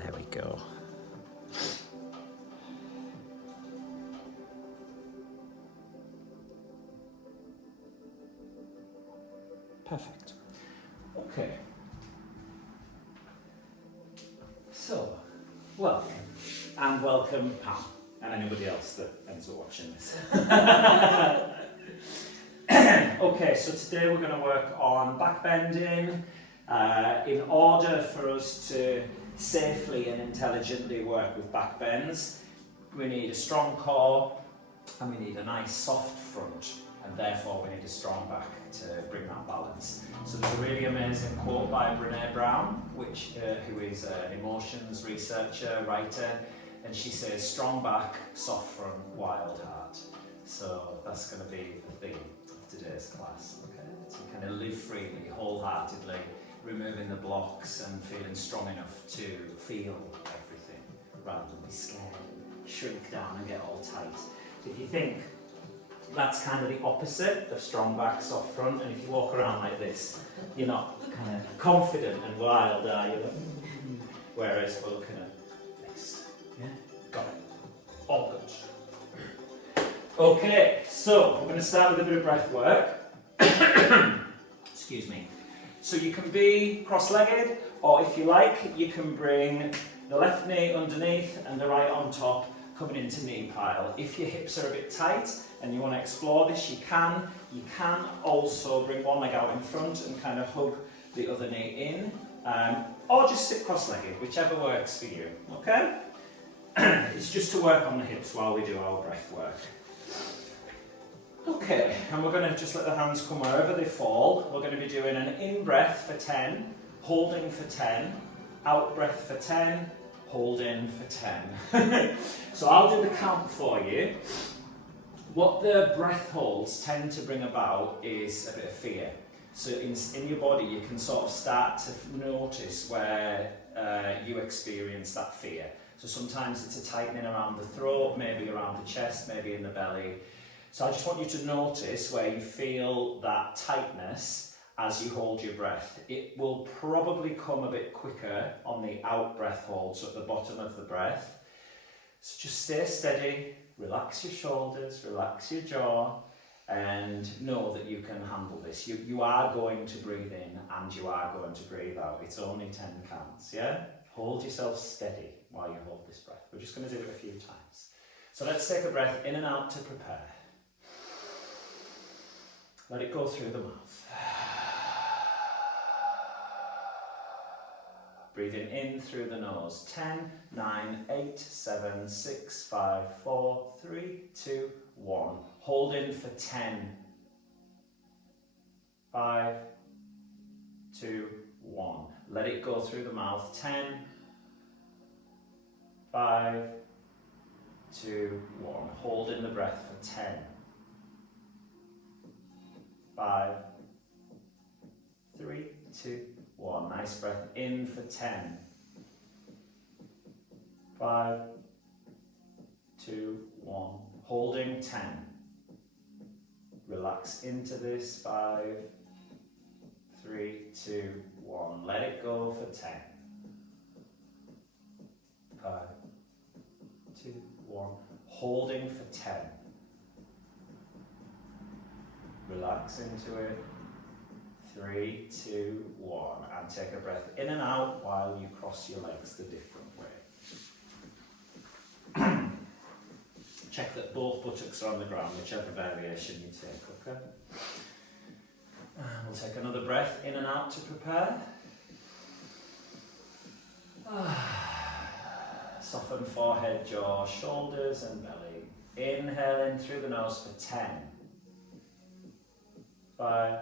There we go. Perfect. Okay. So, welcome. And welcome, Pam, and anybody else that ends up watching this. Okay, so today we're going to work on back bending. In order for us to safely and intelligently work with back bends, we need a strong core and we need a nice soft front, and therefore we need a strong back to bring that balance. So there's a really amazing quote by Brené Brown, who is an emotions researcher, writer, and she says, strong back, soft front, wild heart. So that's going to be the theme of today's class. Okay? So kind of live freely, wholeheartedly, removing the blocks and feeling strong enough to feel everything rather than be scared, shrink down and get all tight. So if you think that's kind of the opposite of strong back, soft front, and if you walk around like this, you're not kind of confident and wild, are you? Whereas we're looking at this. Yeah? Got it. All good. Okay, so we're going to start with a bit of breath work. Excuse me. So you can be cross-legged, or if you like, you can bring the left knee underneath and the right on top, coming into knee pile. If your hips are a bit tight and you want to explore this, you can. You can also bring one leg out in front and kind of hug the other knee in, or just sit cross-legged, whichever works for you, okay? It's just to work on the hips while we do our breath work. Okay, and we're going to just let the hands come wherever they fall. We're going to be doing an in-breath for 10, holding for 10, out-breath for 10, hold in for 10. So I'll do the count for you. What the breath holds tend to bring about is a bit of fear. So in your body you can sort of start to notice where you experience that fear. So sometimes it's a tightening around the throat, maybe around the chest, maybe in the belly. So I just want you to notice where you feel that tightness as you hold your breath. It will probably come a bit quicker on the out breath hold, so at the bottom of the breath. So just stay steady, relax your shoulders, relax your jaw, and know that you can handle this. You are going to breathe in and you are going to breathe out. It's only 10 counts, yeah? Hold yourself steady while you hold this breath. We're just going to do it a few times. So let's take a breath in and out to prepare. Let it go through the mouth. Breathing in through the nose. 10, 9, 8, 7, 6, 5, 4, 3, 2, 1. Hold in for 10. 5, 2, 1. Let it go through the mouth. 10, 5, 2, 1. Hold in the breath for 10. 5, 3, 2, 1. Nice breath in for 10. 5, 2, 1. Holding 10. Relax into this. 5, 3, 2, 1. Let it go for 10. 5, 2, 1. Holding for 10. Relax into it. 3, 2, 1. And take a breath in and out while you cross your legs the different way. Check that both buttocks are on the ground, whichever variation you take, okay? And we'll take another breath in and out to prepare. Soften forehead, jaw, shoulders and belly. Inhale in through the nose for 10. 5,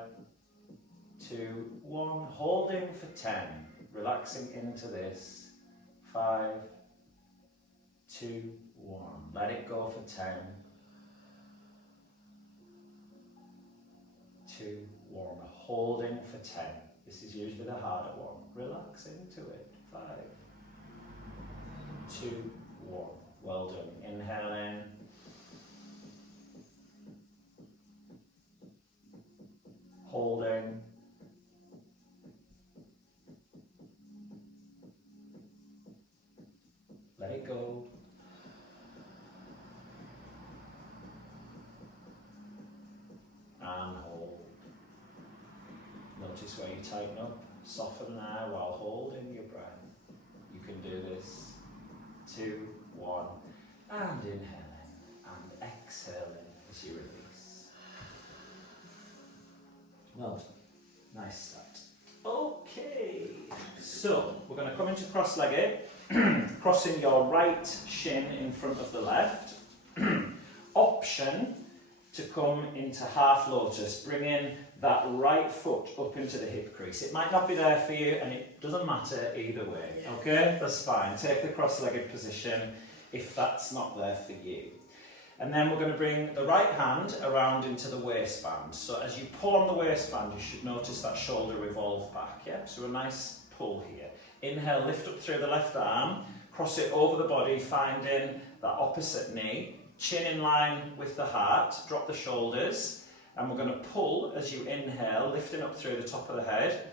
2, 1. Holding for 10. Relaxing into this. 5, 2, 1. Let it go for 10. 2, 1. Holding for 10. This is usually the harder one. Relax into it. 5, 2, 1. Well done. Inhale in. Holding. Let it go. And hold. Notice where you tighten up, soften now while holding your breath. You can do this. 2, 1, and inhaling and exhaling as you release. Well done. Nice start. Okay, so we're going to come into cross-legged, crossing your right shin in front of the left. Option to come into half lotus, bringing that right foot up into the hip crease. It might not be there for you, and it doesn't matter either way, okay? That's fine. Take the cross-legged position if that's not there for you. And then we're going to bring the right hand around into the waistband. So as you pull on the waistband, you should notice that shoulder revolve back, yeah? So a nice pull here. Inhale, lift up through the left arm, cross it over the body, finding that opposite knee. Chin in line with the heart, drop the shoulders, and we're going to pull as you inhale, lifting up through the top of the head.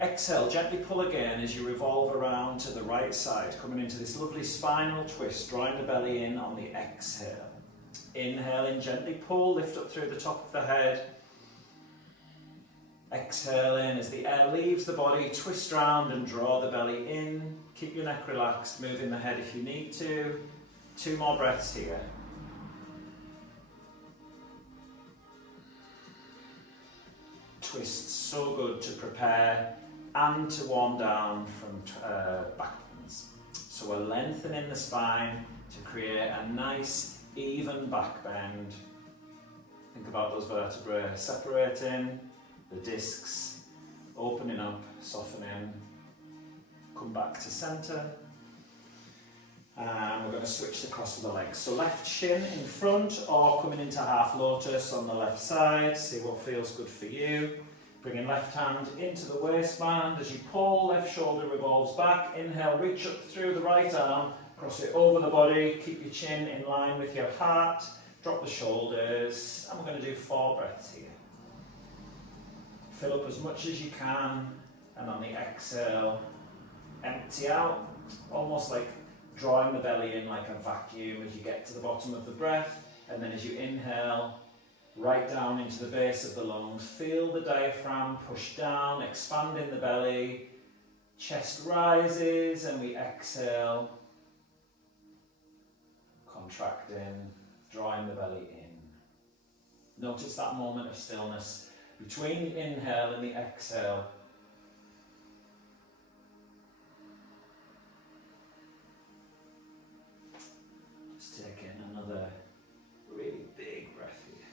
Exhale, gently pull again as you revolve around to the right side, coming into this lovely spinal twist, drawing the belly in on the exhale. Inhaling, gently pull, lift up through the top of the head. Exhaling as the air leaves the body, twist round and draw the belly in. Keep your neck relaxed, moving the head if you need to. 2 more breaths here. Twists so good to prepare and to warm down from back bends. So we're lengthening the spine to create a nice even back bend. Think about those vertebrae separating, the discs opening up, softening. Come back to centre. And we're going to switch the cross of the legs. So left shin in front or coming into half lotus on the left side. See what feels good for you. Bringing left hand into the waistband. As you pull, left shoulder revolves back. Inhale, reach up through the right arm. Cross it over the body. Keep your chin in line with your heart. Drop the shoulders. And we're going to do 4 breaths here. Fill up as much as you can. And on the exhale, empty out. Almost like drawing the belly in like a vacuum as you get to the bottom of the breath, and then as you inhale, right down into the base of the lungs, feel the diaphragm push down, expanding the belly, chest rises, and we exhale, contracting, drawing the belly in. Notice that moment of stillness between the inhale and the exhale. Take in another really big breath here.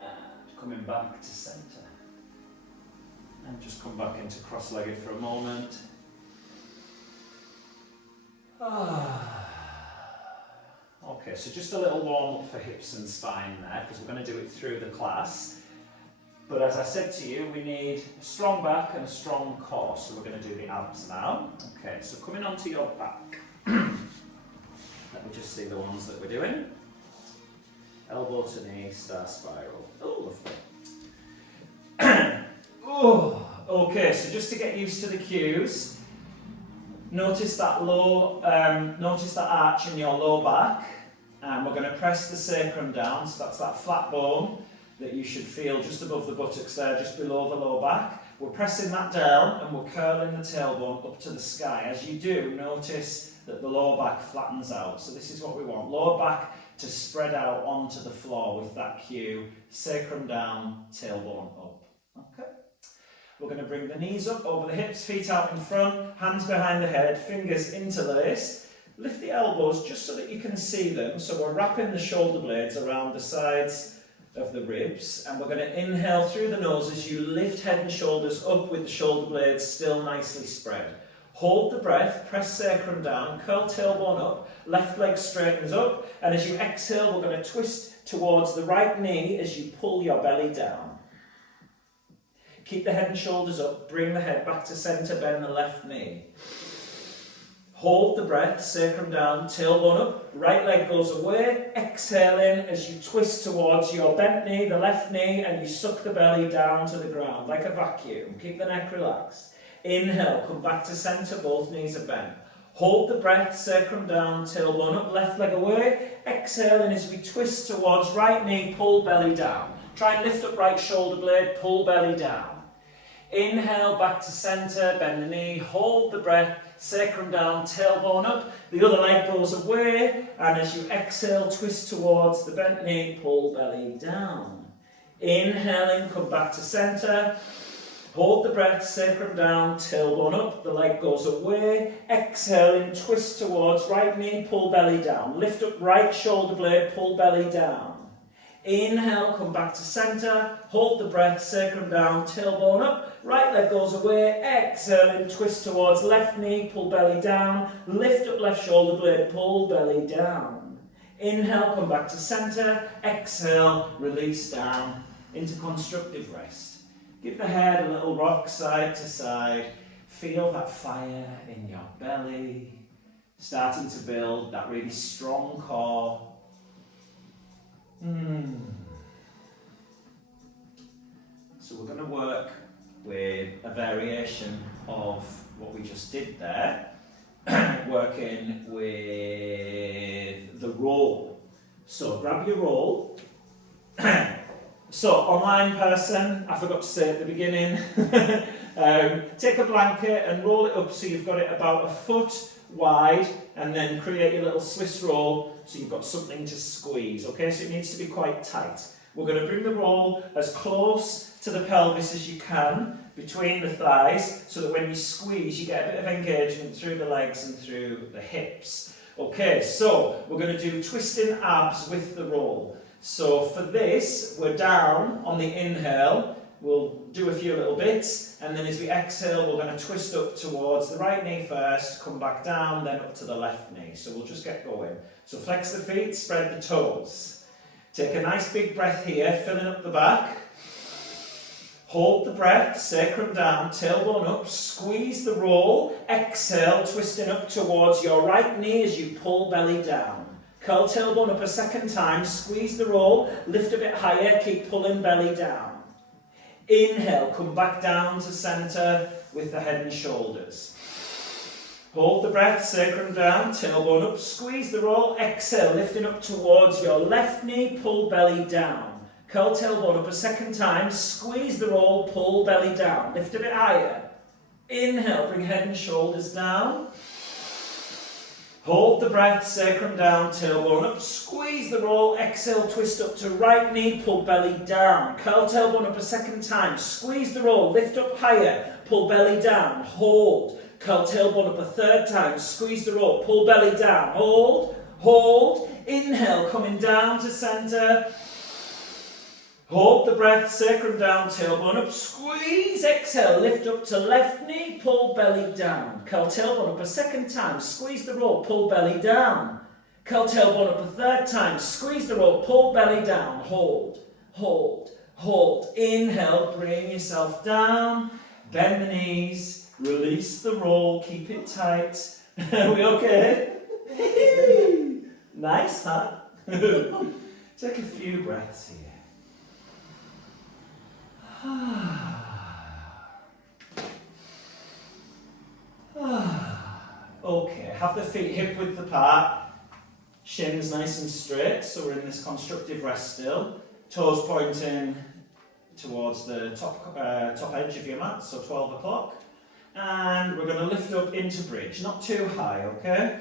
And coming back to centre. And just come back into cross-legged for a moment. Okay, so just a little warm-up for hips and spine there, because we're going to do it through the class. But as I said to you, we need a strong back and a strong core, so we're going to do the abs now. Okay, so coming onto your back. Let me just see the ones that we're doing. Elbow to knee, star spiral. Oh, lovely. Oh, okay, so just to get used to the cues, notice that notice that arch in your low back, and we're going to press the sacrum down, so that's that flat bone that you should feel just above the buttocks there, just below the low back. We're pressing that down and we're curling the tailbone up to the sky. As you do, notice that the lower back flattens out. So this is what we want. Lower back to spread out onto the floor with that cue. Sacrum down, tailbone up. Okay. We're going to bring the knees up over the hips, feet out in front, hands behind the head, fingers interlaced. Lift the elbows just so that you can see them. So we're wrapping the shoulder blades around the sides of the ribs, and we're going to inhale through the nose as you lift head and shoulders up with the shoulder blades still nicely spread. Hold the breath, press sacrum down, curl tailbone up, left leg straightens up, and as you exhale we're going to twist towards the right knee as you pull your belly down. Keep the head and shoulders up, bring the head back to centre, bend the left knee. Hold the breath, sacrum down, tailbone up, right leg goes away, exhale in as you twist towards your bent knee, the left knee, and you suck the belly down to the ground like a vacuum. Keep the neck relaxed. Inhale, come back to centre, both knees are bent. Hold the breath, sacrum down, tailbone up, left leg away, exhale in as we twist towards right knee, pull belly down. Try and lift up right shoulder blade, pull belly down. Inhale, back to centre, bend the knee, hold the breath, sacrum down, tailbone up, the other leg goes away, and as you exhale, twist towards the bent knee, pull belly down. Inhaling, come back to centre, hold the breath, sacrum down, tailbone up, the leg goes away, exhaling, twist towards right knee, pull belly down, lift up right shoulder blade, pull belly down. Inhale, come back to centre, hold the breath, sacrum down, tailbone up, right leg goes away, exhale and twist towards left knee, pull belly down, lift up left shoulder blade, pull belly down. Inhale, come back to centre, exhale, release down into constructive rest. Give the head a little rock side to side, feel that fire in your belly, starting to build that really strong core. So we're going to work with a variation of what we just did there, working with the roll. So grab your roll. So online person, I forgot to say at the beginning, take a blanket and roll it up so you've got it about a foot wide, and then create your little Swiss roll so you've got something to squeeze, okay? So it needs to be quite tight. We're going to bring the roll as close to the pelvis as you can, between the thighs, so that when you squeeze you get a bit of engagement through the legs and through the hips. Okay, so we're going to do twisting abs with the roll. So for this, we're down on the inhale. We'll do a few little bits, and then as we exhale, we're going to twist up towards the right knee first, come back down, then up to the left knee. So we'll just get going. So flex the feet, spread the toes. Take a nice big breath here, filling up the back. Hold the breath, sacrum down, tailbone up, squeeze the roll, exhale, twisting up towards your right knee as you pull belly down. Curl tailbone up a second time, squeeze the roll, lift a bit higher, keep pulling belly down. Inhale, come back down to centre with the head and shoulders. Hold the breath, sacrum down, tailbone up, squeeze the roll, exhale, lifting up towards your left knee, pull belly down. Curl tailbone up a second time, squeeze the roll, pull belly down, lift a bit higher. Inhale, bring head and shoulders down. Hold the breath, sacrum down, tailbone up, squeeze the roll, exhale, twist up to right knee, pull belly down. Curl tailbone up a second time, squeeze the roll, lift up higher, pull belly down, hold. Curl tailbone up a third time, squeeze the roll, pull belly down, hold, hold. Inhale, coming down to centre. Hold the breath, sacrum down, tailbone up, squeeze, exhale, lift up to left knee, pull belly down. Curl tailbone up a second time, squeeze the roll, pull belly down. Curl tailbone up a third time, squeeze the roll, pull belly down, hold, hold, hold. Inhale, bring yourself down, bend the knees, release the roll, keep it tight. Are we okay? Nice, huh? Take a few breaths here. Okay, have the feet hip width apart, shins nice and straight, so we're in this constructive rest still. Toes pointing towards the top edge of your mat, so 12 o'clock. And we're going to lift up into bridge, not too high, okay?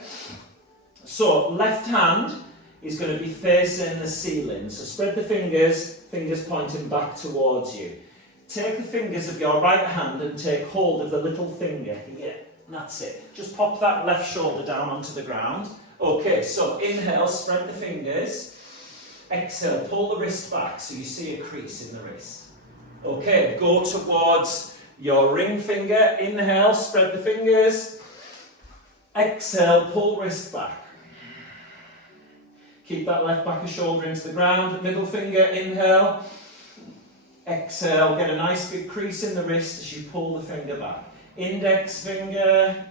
So left hand is going to be facing the ceiling, so spread the fingers pointing back towards you. Take the fingers of your right hand and take hold of the little finger here. That's it. Just pop that left shoulder down onto the ground. Okay, so inhale, spread the fingers. Exhale, pull the wrist back so you see a crease in the wrist. Okay, go towards your ring finger. Inhale, spread the fingers. Exhale, pull wrist back. Keep that left back of shoulder into the ground. Middle finger, inhale. Exhale, get a nice big crease in the wrist as you pull the finger back. Index finger,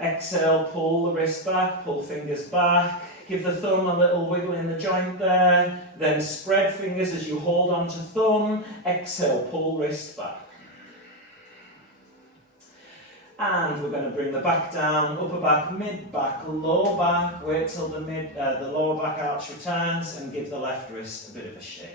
Exhale, pull the wrist back, pull fingers back. Give the thumb a little wiggle in the joint there. Then spread fingers as you hold on to thumb. Exhale, pull wrist back. And we're going to bring the back down, upper back, mid back, lower back. Wait till the lower back arch returns and give the left wrist a bit of a shake.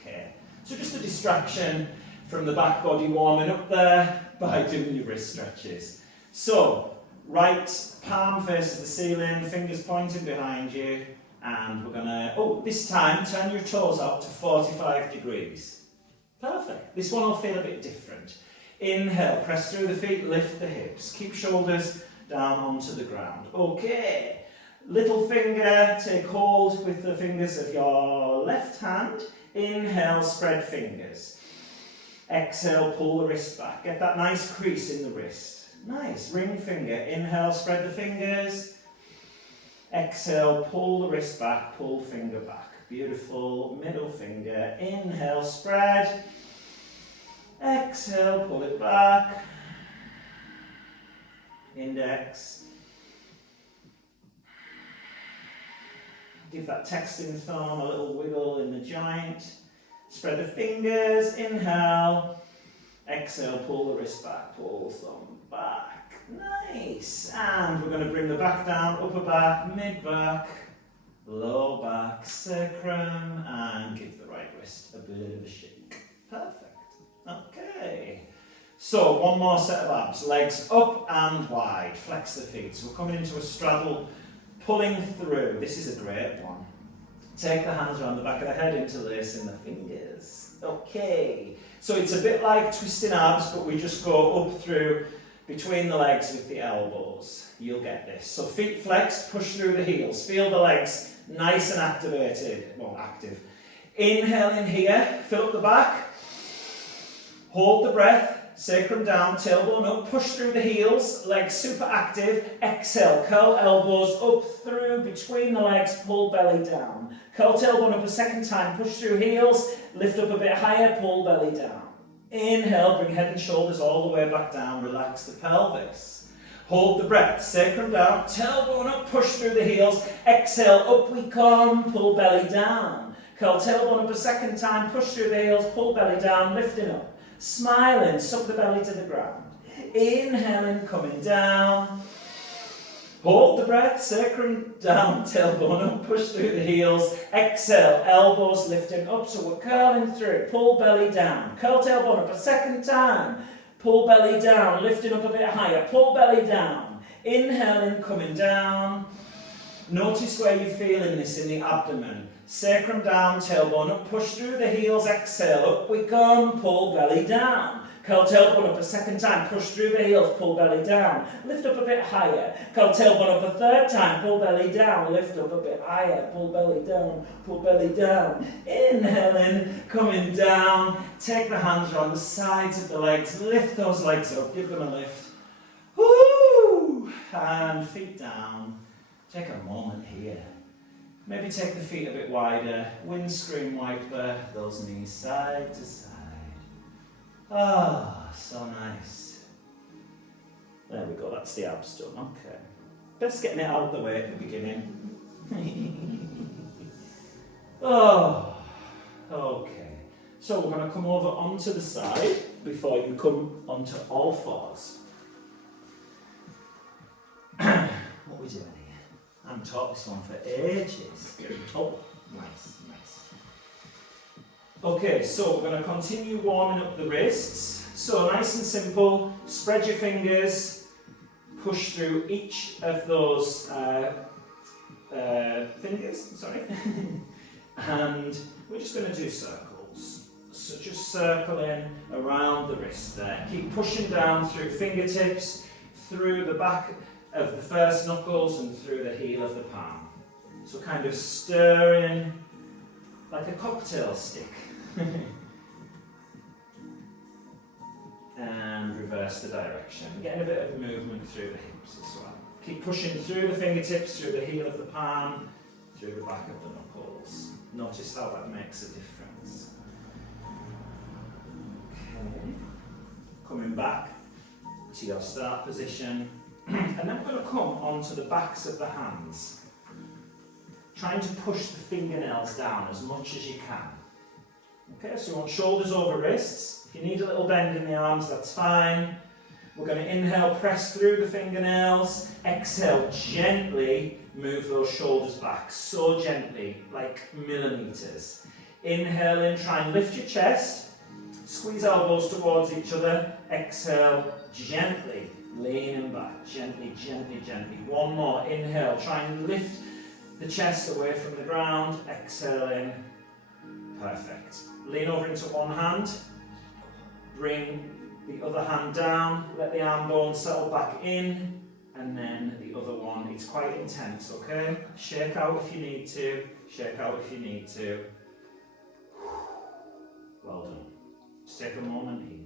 Okay, so just a distraction from the back body warming up there by doing your wrist stretches. So, right palm faces the ceiling, fingers pointing behind you, and we're going to, this time, turn your toes out to 45 degrees. Perfect. This one will feel a bit different. Inhale, press through the feet, lift the hips. Keep shoulders down onto the ground. Okay. Little finger, take hold with the fingers of your left hand. Inhale, spread fingers. Exhale, pull the wrist back. Get that nice crease in the wrist. Nice. Ring finger. Inhale, spread the fingers. Exhale, pull the wrist back, pull finger back. Beautiful. Middle finger. Inhale, spread. Exhale, pull it back. Index. Give that texting thumb a little wiggle in the joint. Spread the fingers. Inhale. Exhale, pull the wrist back, pull thumb back. Nice. And we're going to bring the back down, upper back, mid back, low back, sacrum, and give the right wrist a bit of a shake. Perfect. Okay. So one more set of abs. Legs up and wide. Flex the feet. So we're coming into a straddle, pulling through. This is a great one. Take the hands around the back of the head, interlacing the fingers. Okay. So it's a bit like twisting abs, but we just go up through between the legs with the elbows. You'll get this. So feet flexed, push through the heels. Feel the legs nice and activated. Well, active. Inhale in here, fill up the back. Hold the breath, sacrum down, tailbone up, push through the heels, legs super active. Exhale, curl elbows up through between the legs, pull belly down. Curl tailbone up a second time, push through heels, lift up a bit higher, pull belly down. Inhale, bring head and shoulders all the way back down, relax the pelvis. Hold the breath, sacrum down, tailbone up, push through the heels. Exhale, up we come, pull belly down. Curl tailbone up a second time, push through the heels, pull belly down, lifting up. Smiling, suck the belly to the ground. Inhaling, coming down. Hold the breath, sacrum down, tailbone up, push through the heels. Exhale, elbows lifting up, so we're curling through. Pull belly down. Curl tailbone up a second time. Pull belly down, lifting up a bit higher. Pull belly down. Inhaling, coming down. Notice where you're feeling this in the abdomen. Sacrum down, tailbone up, push through the heels, exhale, up we come, pull belly down. Curl tailbone up a second time, push through the heels, pull belly down. Lift up a bit higher. Curl tailbone up a third time, pull belly down, lift up a bit higher, pull belly down, pull belly down. Inhaling, coming down. Take the hands around the sides of the legs, lift those legs up, give them a lift. Woo! And feet down. Take a moment here. Maybe take the feet a bit wider, windscreen wiper, those knees side to side. Ah, so nice. There we go, that's the abs done, okay. Best getting it out of the way at the beginning. Oh, okay. So we're going to come over onto the side before you come onto all fours. What are we doing here? I haven't taught this one for ages. Oh, nice, nice. Okay, so we're going to continue warming up the wrists. So nice and simple, spread your fingers, push through each of those fingers, and we're just going to do circles. So just circling around the wrist there. Keep pushing down through fingertips, through the back of the first knuckles and through the heel of the palm. So kind of stirring like a cocktail stick. And reverse the direction. Getting a bit of movement through the hips as well. Keep pushing through the fingertips, through the heel of the palm, through the back of the knuckles. Notice how that makes a difference. Okay. Coming back to your start position. And then we're going to come onto the backs of the hands, trying to push the fingernails down as much as you can. Okay, so you want shoulders over wrists. If you need a little bend in the arms, that's fine. We're going to inhale, press through the fingernails. Exhale, gently move those shoulders back, so gently, like millimeters. Inhale in, try and lift your chest. Squeeze elbows towards each other. Exhale, gently, leaning back, gently, gently, gently. One more, inhale, try and lift the chest away from the ground. Exhale in, perfect. Lean over into one hand. Bring the other hand down, let the arm bones settle back in, and then the other one. It's quite intense, okay? Shake out if you need to, shake out if you need to. Well done. Just take a moment here.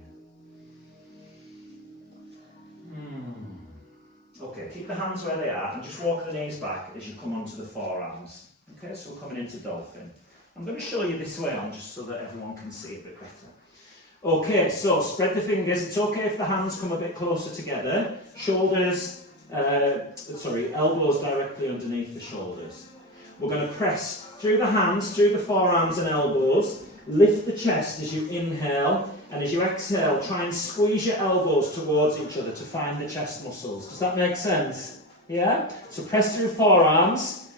Okay, keep the hands where they are and just walk the knees back as you come onto the forearms. Okay, so we're coming into dolphin. I'm going to show you this way on just so that everyone can see a bit better. Okay, so spread the fingers. It's okay if the hands come a bit closer together. Shoulders, elbows directly underneath the shoulders. We're going to press through the hands, through the forearms and elbows. Lift the chest as you inhale, and as you exhale, try and squeeze your elbows towards each other to find the chest muscles. Does that make sense? Yeah? So press through forearms.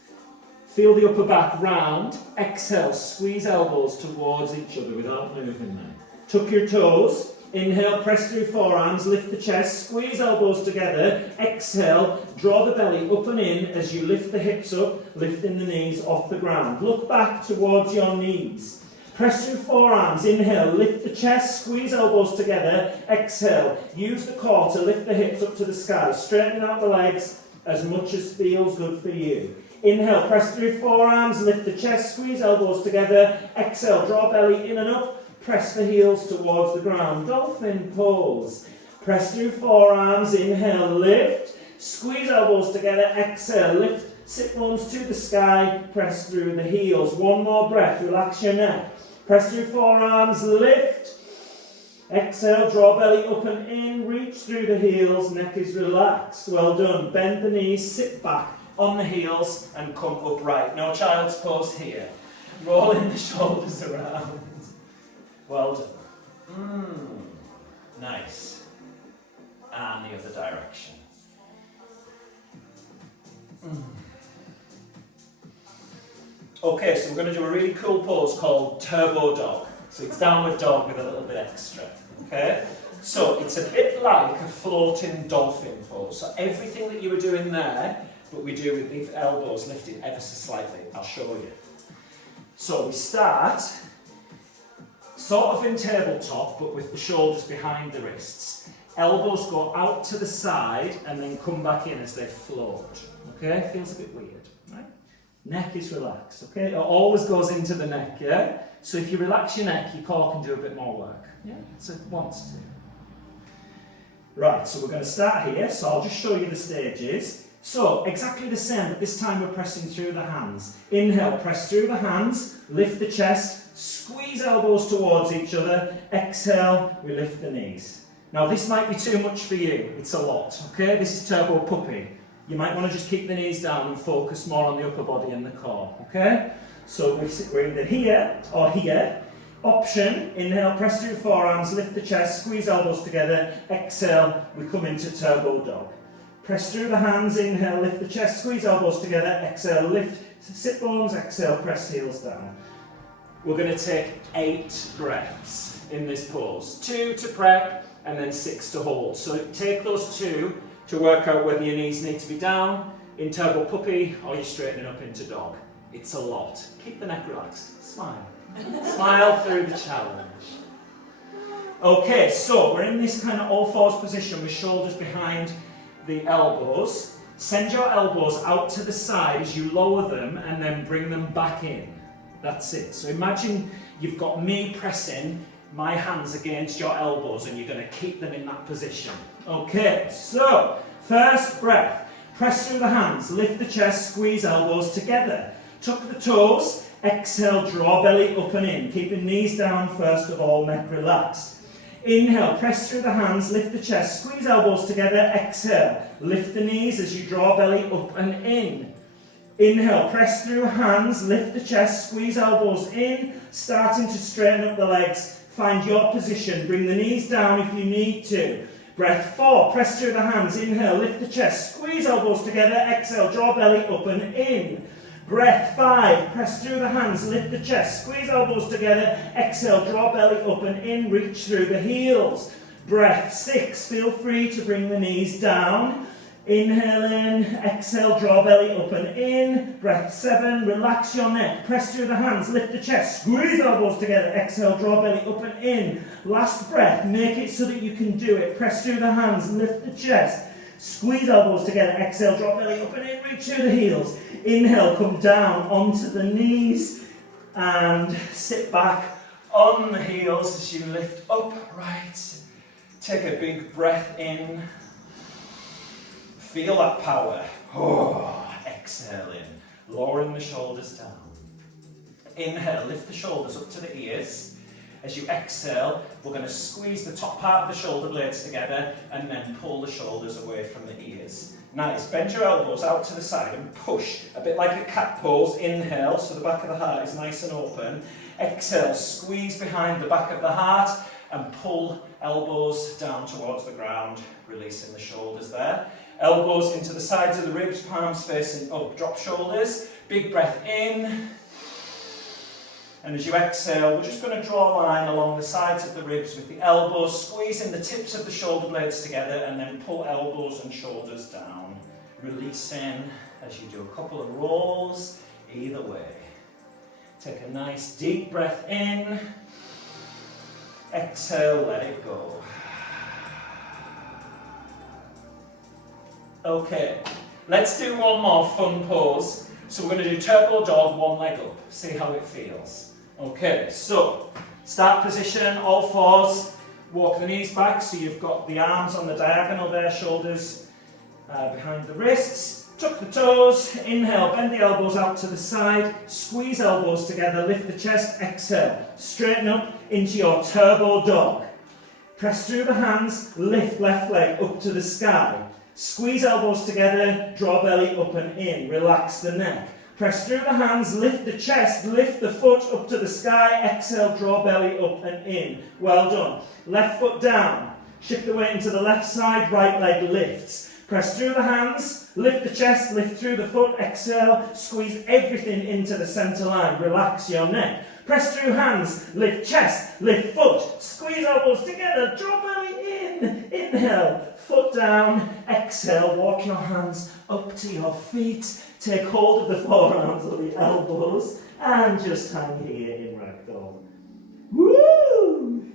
Feel the upper back round. Exhale, squeeze elbows towards each other without moving them. Tuck your toes, inhale, press through forearms, lift the chest, squeeze elbows together, exhale, draw the belly up and in as you lift the hips up, lifting the knees off the ground. Look back towards your knees. Press through forearms, inhale, lift the chest, squeeze elbows together, exhale, use the core to lift the hips up to the sky, straightening out the legs as much as feels good for you. Inhale, press through forearms, lift the chest, squeeze elbows together, exhale, draw belly in and up, press the heels towards the ground. Dolphin pose. Press through forearms. Inhale, lift. Squeeze elbows together. Exhale, lift. Sit bones to the sky. Press through the heels. One more breath. Relax your neck. Press through forearms. Lift. Exhale, draw belly up and in. Reach through the heels. Neck is relaxed. Well done. Bend the knees. Sit back on the heels and come upright. No child's pose here. Rolling the shoulders around. Well done. Nice. And the other direction. Okay, so we're going to do a really cool pose called Turbo Dog. So it's downward dog with a little bit extra. Okay? So it's a bit like a floating dolphin pose. So everything that you were doing there, but we do with the elbows lifted ever so slightly. I'll show you. So we start sort of in tabletop, but with the shoulders behind the wrists. Elbows go out to the side and then come back in as they float. Okay? Feels a bit weird, right? Neck is relaxed, okay? It always goes into the neck, yeah? So if you relax your neck, your core can do a bit more work. Yeah? So it wants to. Right, so we're going to start here. So I'll just show you the stages. So, exactly the same, but this time we're pressing through the hands. Inhale, press through the hands, lift the chest, squeeze elbows towards each other. Exhale, we lift the knees. Now this might be too much for you, it's a lot, okay? This is Turbo Puppy. You might want to just keep the knees down and focus more on the upper body and the core, okay? So we're either here or here. Option, inhale, press through forearms, lift the chest, squeeze elbows together. Exhale, we come into Turbo Dog. Press through the hands, inhale, lift the chest, squeeze elbows together, exhale, lift, sit bones, exhale, press heels down. We're going to take 8 breaths in this pose. 2 to prep, and then 6 to hold. So take those 2 to work out whether your knees need to be down in Turbo Puppy or you're straightening up into Dog. It's a lot. Keep the neck relaxed. Smile. Smile through the challenge. Okay, so we're in this kind of all fours position with shoulders behind the elbows. Send your elbows out to the side as you lower them and then bring them back in. That's it. So imagine you've got me pressing my hands against your elbows and you're going to keep them in that position. Okay, so first breath. Press through the hands, lift the chest, squeeze elbows together. Tuck the toes, exhale, draw belly up and in. Keeping knees down first of all, neck relaxed. Inhale, press through the hands, lift the chest, squeeze elbows together, exhale. Lift the knees as you draw belly up and in. Inhale, press through hands, lift the chest, squeeze elbows in, starting to straighten up the legs. Find your position, bring the knees down if you need to. Breath 4, press through the hands, inhale, lift the chest, squeeze elbows together, exhale, draw belly up and in. Breath 5, press through the hands, lift the chest, squeeze elbows together, exhale, draw belly up and in, reach through the heels. Breath 6, feel free to bring the knees down. Inhale in, exhale, draw belly up and in. Breath 7, relax your neck, press through the hands, lift the chest, squeeze elbows together, exhale, draw belly up and in. Last breath, make it so that you can do it. Press through the hands, lift the chest, squeeze elbows together, exhale, drop belly up and in, reach through the heels. Inhale, come down onto the knees and sit back on the heels as you lift upright. Take a big breath in. Feel that power. Exhale in, lowering the shoulders down. Inhale, lift the shoulders up to the ears. As you exhale, we're going to squeeze the top part of the shoulder blades together and then pull the shoulders away from the ears. Nice. Bend your elbows out to the side and push, a bit like a cat pose. Inhale, so the back of the heart is nice and open. Exhale, squeeze behind the back of the heart and pull elbows down towards the ground, releasing the shoulders there. Elbows into the sides of the ribs, palms facing up, drop shoulders. Big breath in. And as you exhale, we're just going to draw a line along the sides of the ribs with the elbows, squeezing the tips of the shoulder blades together and then pull elbows and shoulders down. Releasing as you do a couple of rolls either way. Take a nice deep breath in. Exhale, let it go. Okay, let's do one more fun pose. So we're going to do turbo dog, one leg up. See how it feels. Okay, so start position, all fours. Walk the knees back so you've got the arms on the diagonal there, shoulders behind the wrists. Tuck the toes, inhale, bend the elbows out to the side, squeeze elbows together, lift the chest, exhale. Straighten up into your turbo dog. Press through the hands, lift left leg up to the sky. Squeeze elbows together, draw belly up and in, relax the neck. Press through the hands, lift the chest, lift the foot up to the sky, exhale, draw belly up and in. Well done. Left foot down, shift the weight into the left side, right leg lifts. Press through the hands, lift the chest, lift through the foot, exhale, squeeze everything into the centre line, relax your neck. Press through hands, lift chest, lift foot, squeeze elbows together, draw belly in. Inhale, foot down, exhale, walk your hands up to your feet. Take hold of the forearms or the elbows and just hang here in ragdoll. Woo!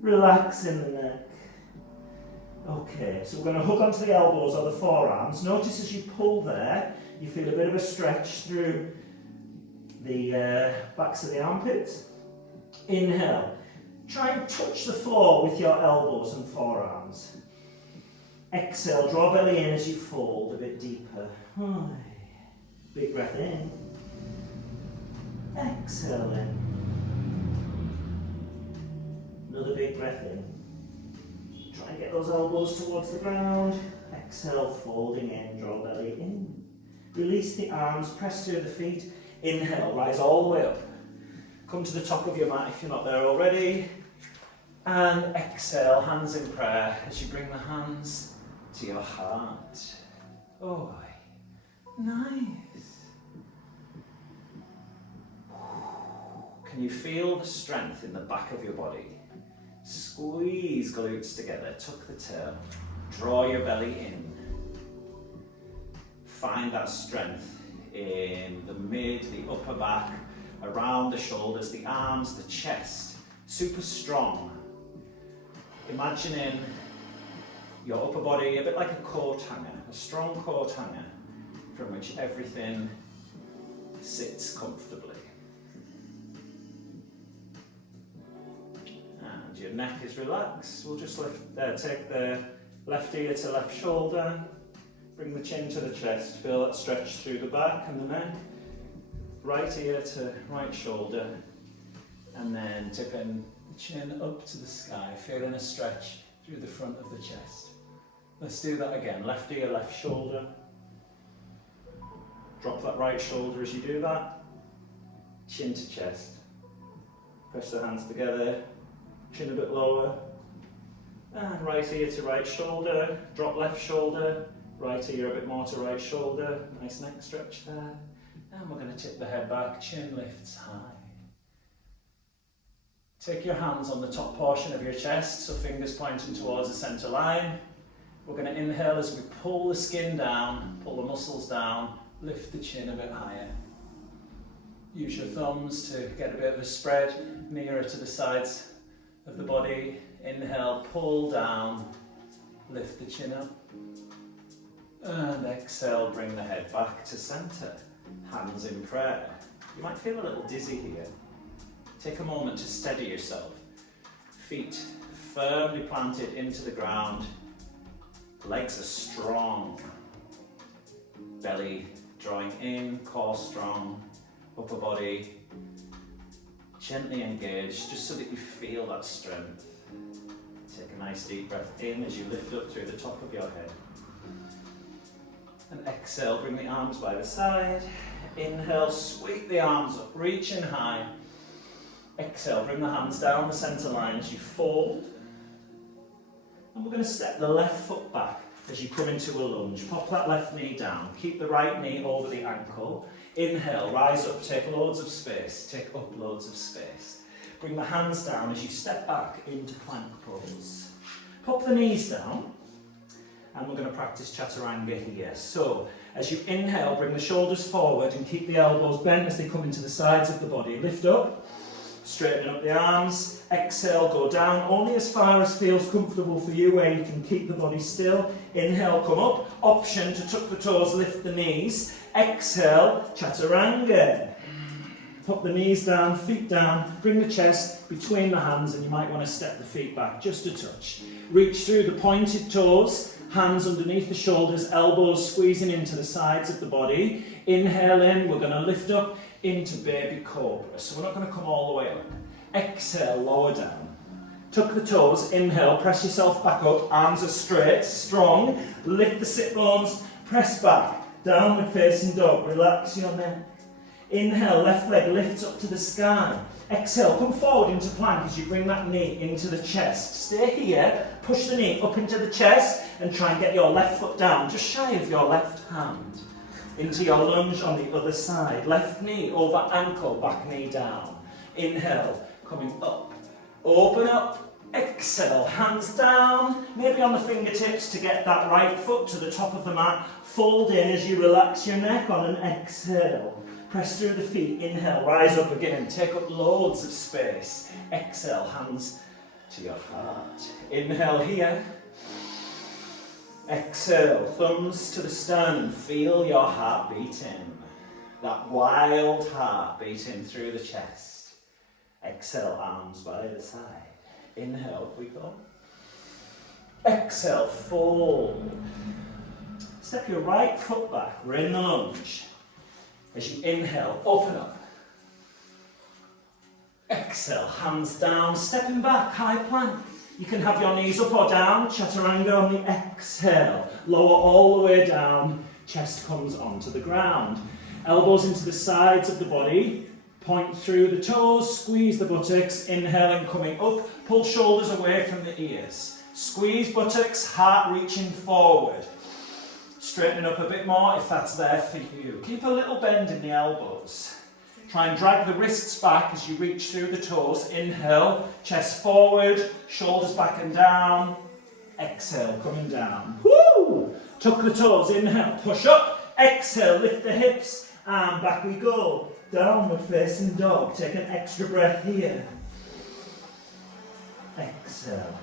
Relax in the neck. Okay, so we're going to hook onto the elbows or the forearms. Notice as you pull there, you feel a bit of a stretch through the backs of the armpits. Inhale. Try and touch the floor with your elbows and forearms. Exhale, draw belly in as you fold a bit deeper. Big breath in. Exhale in. Another big breath in. Try and get those elbows towards the ground. Exhale, folding in, draw belly in. Release the arms, press through the feet. Inhale, rise all the way up. Come to the top of your mat if you're not there already. And exhale, hands in prayer as you bring the hands to your heart. Oh, nice. Can you feel the strength in the back of your body? Squeeze glutes together, tuck the tail, draw your belly in. Find that strength in the mid, the upper back, around the shoulders, the arms, the chest. Super strong. Imagining your upper body a bit like a coat hanger, a strong coat hanger from which everything sits comfortably. And your neck is relaxed. We'll just take the left ear to left shoulder, bring the chin to the chest, feel that stretch through the back and the neck. Right ear to right shoulder, And then tipping the chin up to the sky, feeling a stretch through the front of the chest. Let's do that again. Left ear, left shoulder. Drop that right shoulder as you do that. Chin to chest. Press the hands together. Chin a bit lower. And right ear to right shoulder. Drop left shoulder. Right ear a bit more to right shoulder. Nice neck stretch there. And we're going to tip the head back. Chin lifts high. Take your hands on the top portion of your chest, so fingers pointing towards the centre line. We're going to inhale as we pull the skin down, pull the muscles down, lift the chin a bit higher. Use your thumbs to get a bit of a spread nearer to the sides of the body. Inhale, pull down, lift the chin up. And exhale, bring the head back to centre. Hands in prayer. You might feel a little dizzy here. Take a moment to steady yourself. Feet firmly planted into the ground. Legs are strong. Belly drawing in, core strong. Upper body gently engaged, just so that you feel that strength. Take a nice deep breath in as you lift up through the top of your head. And exhale, bring the arms by the side. Inhale, sweep the arms up, reaching high. Exhale, bring the hands down the centre line as you fold. And we're going to step the left foot back as you come into a lunge. Pop that left knee down. Keep the right knee over the ankle. Inhale, rise up, take loads of space. Take up loads of space. Bring the hands down as you step back into plank pose. Pop the knees down. And we're going to practice chaturanga here. So, as you inhale, bring the shoulders forward and keep the elbows bent as they come into the sides of the body. Lift up. Straighten up the arms, exhale, go down, only as far as feels comfortable for you, where you can keep the body still. Inhale, come up, option to tuck the toes, lift the knees. Exhale, chaturanga. Put the knees down, feet down, bring the chest between the hands, and you might want to step the feet back just a touch. Reach through the pointed toes, hands underneath the shoulders, elbows squeezing into the sides of the body. Inhale in, we're going to lift up into baby cobra. So we're not going to come all the way up. Exhale, lower down. Tuck the toes, inhale, press yourself back up, arms are straight, strong. Lift the sit bones, press back, downward facing dog, relax your neck. Inhale, left leg lifts up to the sky. Exhale, come forward into plank as you bring that knee into the chest. Stay here, push the knee up into the chest and try and get your left foot down, just shy of your left hand. Into your lunge on the other side. Left knee over ankle, back knee down. Inhale, coming up. Open up. Exhale, hands down. Maybe on the fingertips to get that right foot to the top of the mat. Fold in as you relax your neck on an exhale. Press through the feet. Inhale, rise up again. Take up loads of space. Exhale, hands to your heart. Inhale here. Exhale, thumbs to the sternum, feel your heart beating. That wild heart beating through the chest. Exhale, arms by the side. Inhale, we go. Exhale, fold. Step your right foot back, we're in the lunge. As you inhale, open up. Exhale, hands down, stepping back, high plank. You can have your knees up or down, chaturanga on the exhale. Lower all the way down, chest comes onto the ground. Elbows into the sides of the body, point through the toes, squeeze the buttocks, inhaling, coming up, pull shoulders away from the ears. Squeeze buttocks, heart reaching forward. Straightening up a bit more if that's there for you. Keep a little bend in the elbows. Try and drag the wrists back as you reach through the toes. Inhale, chest forward, shoulders back and down. Exhale, coming down. Woo! Tuck the toes, inhale, push up. Exhale, lift the hips, and back we go. Downward facing dog. Take an extra breath here. Exhale.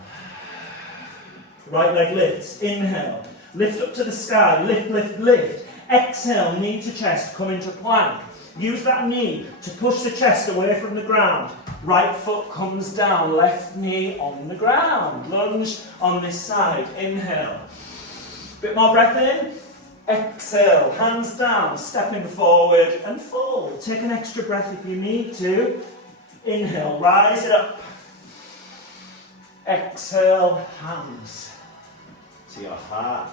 Right leg lifts, inhale. Lift up to the sky, lift, lift, lift. Exhale, knee to chest, come into plank. Use that knee to push the chest away from the ground. Right foot comes down, left knee on the ground. Lunge on this side, inhale. Bit more breath in. Exhale, hands down, stepping forward and fold. Take an extra breath if you need to. Inhale, rise it up. Exhale, hands to your heart.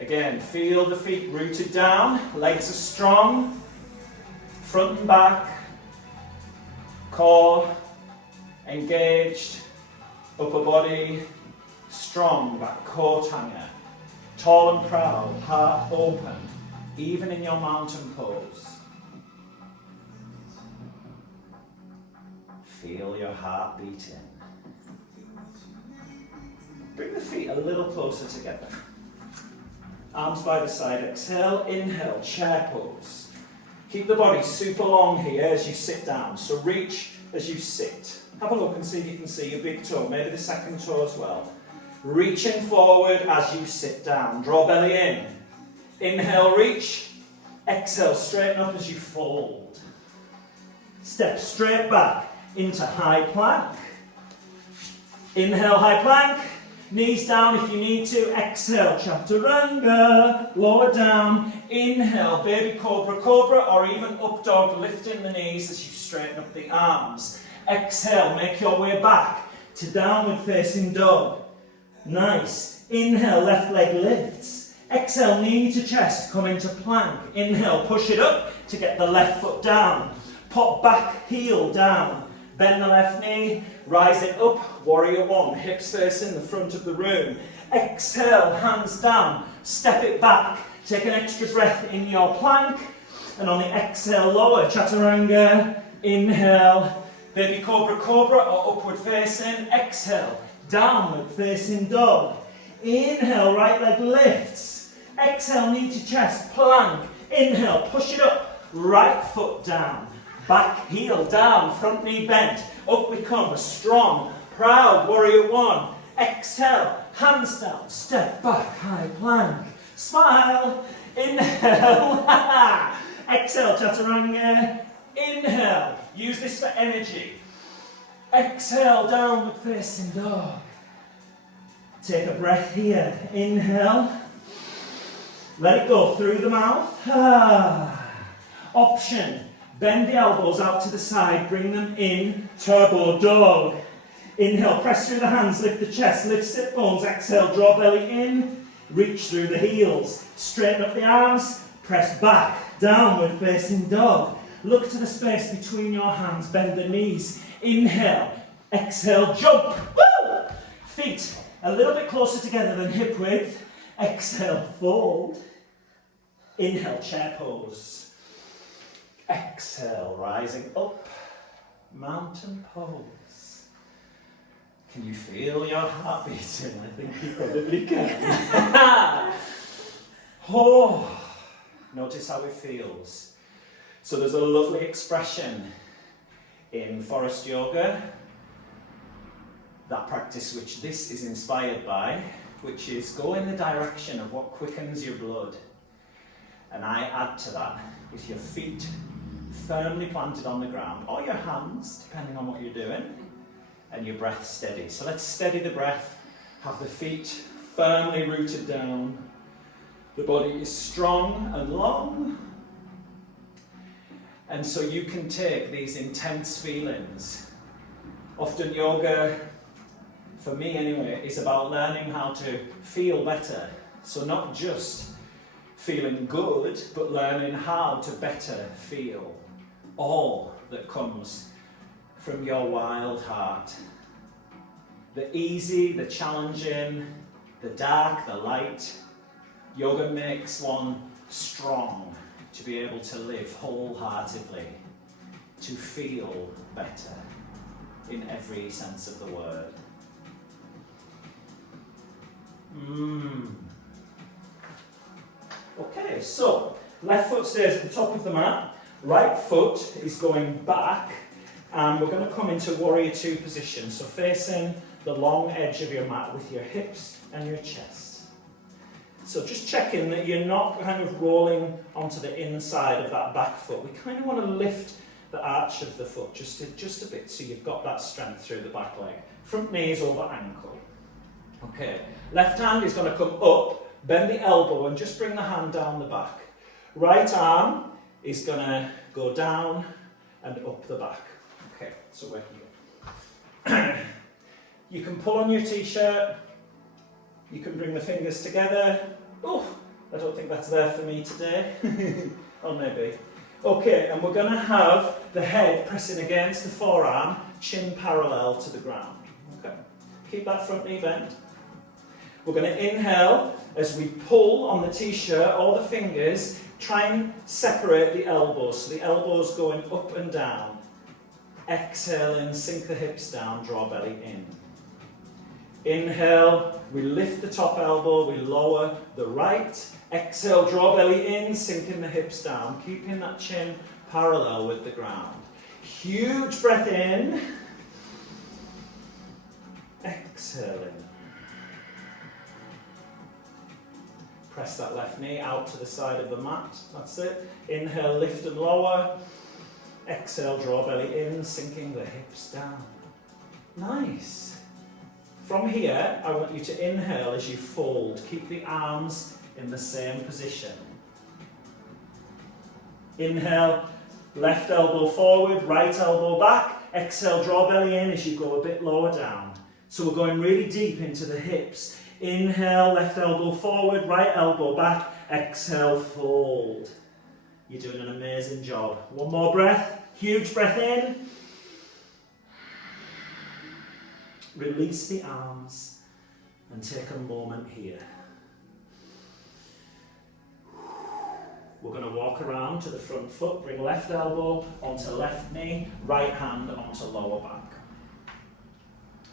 Again, feel the feet rooted down, legs are strong, front and back, core engaged, upper body strong, back core hanger, tall and proud, heart open, even in your mountain pose. Feel your heart beating. Bring the feet a little closer together. Arms by the side, exhale, inhale, chair pose. Keep the body super long here as you sit down, so reach as you sit. Have a look and see if you can see your big toe, maybe the second toe as well. Reaching forward as you sit down, draw belly in. Inhale, reach. Exhale, straighten up as you fold. Step straight back into high plank. Inhale, high plank. Knees down if you need to. Exhale, chaturanga. Lower down. Inhale, baby cobra, cobra, or even up dog, lifting the knees as you straighten up the arms. Exhale, make your way back to downward facing dog. Nice. Inhale, left leg lifts. Exhale, knee to chest, come into plank. Inhale, push it up to get the left foot down. Pop back heel down. Bend the left knee, rise it up, warrior one, hips facing the front of the room. Exhale, hands down, step it back, take an extra breath in your plank, and on the exhale, lower, chaturanga, inhale, baby cobra, cobra, or upward facing, exhale, downward facing dog. Inhale, right leg lifts, exhale, knee to chest, plank, inhale, push it up, right foot down. Back heel down, front knee bent. Up we come, a strong, proud warrior one. Exhale, hands down, step back, high plank. Smile, inhale, exhale, chaturanga. Inhale, use this for energy. Exhale, downward facing dog. Take a breath here, inhale. Let it go through the mouth. Option. Bend the elbows out to the side, bring them in, turbo dog. Inhale, press through the hands, lift the chest, lift sit bones, exhale, draw belly in, reach through the heels, straighten up the arms, press back, downward facing dog. Look to the space between your hands, bend the knees. Inhale, exhale, jump. Woo! Feet a little bit closer together than hip width. Exhale, fold. Inhale, chair pose. Exhale, rising up, mountain pose. Can you feel your heart beating? I think you probably can. Oh, notice how it feels. So there's a lovely expression in Forest Yoga, that practice which this is inspired by, which is go in the direction of what quickens your blood. And I add to that with your feet firmly planted on the ground, or your hands, depending on what you're doing, and your breath steady. So let's steady the breath, have the feet firmly rooted down, the body is strong and long, and so you can take these intense feelings. Often yoga, for me anyway, is about learning how to feel better. So not just feeling good, but learning how to better feel all that comes from your wild heart. The easy, the challenging, the dark, the light. Yoga makes one strong to be able to live wholeheartedly, to feel better in every sense of the word. Okay, so left foot stays at the top of the mat, right foot is going back, and we're going to come into warrior two position, so facing the long edge of your mat with your hips and your chest. So just checking that you're not kind of rolling onto the inside of that back foot. We kind of want to lift the arch of the foot just a bit, so you've got that strength through the back leg. Front knee is over ankle. Okay, left hand is going to come up, bend the elbow and just bring the hand down the back. Right arm is going to go down and up the back. Okay, so we're here. You can pull on your t-shirt, you can bring the fingers together. Oh, I don't think that's there for me today. Or maybe. Okay, and we're going to have the head pressing against the forearm, chin parallel to the ground. Okay, keep that front knee bent. We're going to inhale as we pull on the t-shirt or the fingers, try and separate the elbows, so the elbows going up and down. Exhaling, sink the hips down, draw belly in. Inhale, we lift the top elbow, we lower the right. Exhale, draw belly in, sinking the hips down, keeping that chin parallel with the ground. Huge breath in. Exhaling. Press that left knee out to the side of the mat. That's it. Inhale, lift and lower. Exhale, draw belly in, sinking the hips down. Nice. From here, I want you to inhale as you fold. Keep the arms in the same position. Inhale, left elbow forward, right elbow back. Exhale, draw belly in as you go a bit lower down. So we're going really deep into the hips. Inhale, left elbow forward, right elbow back. Exhale, fold. You're doing an amazing job. One more breath. Huge breath in. Release the arms and take a moment here. We're going to walk around to the front foot, bring left elbow onto left knee, right hand onto lower back.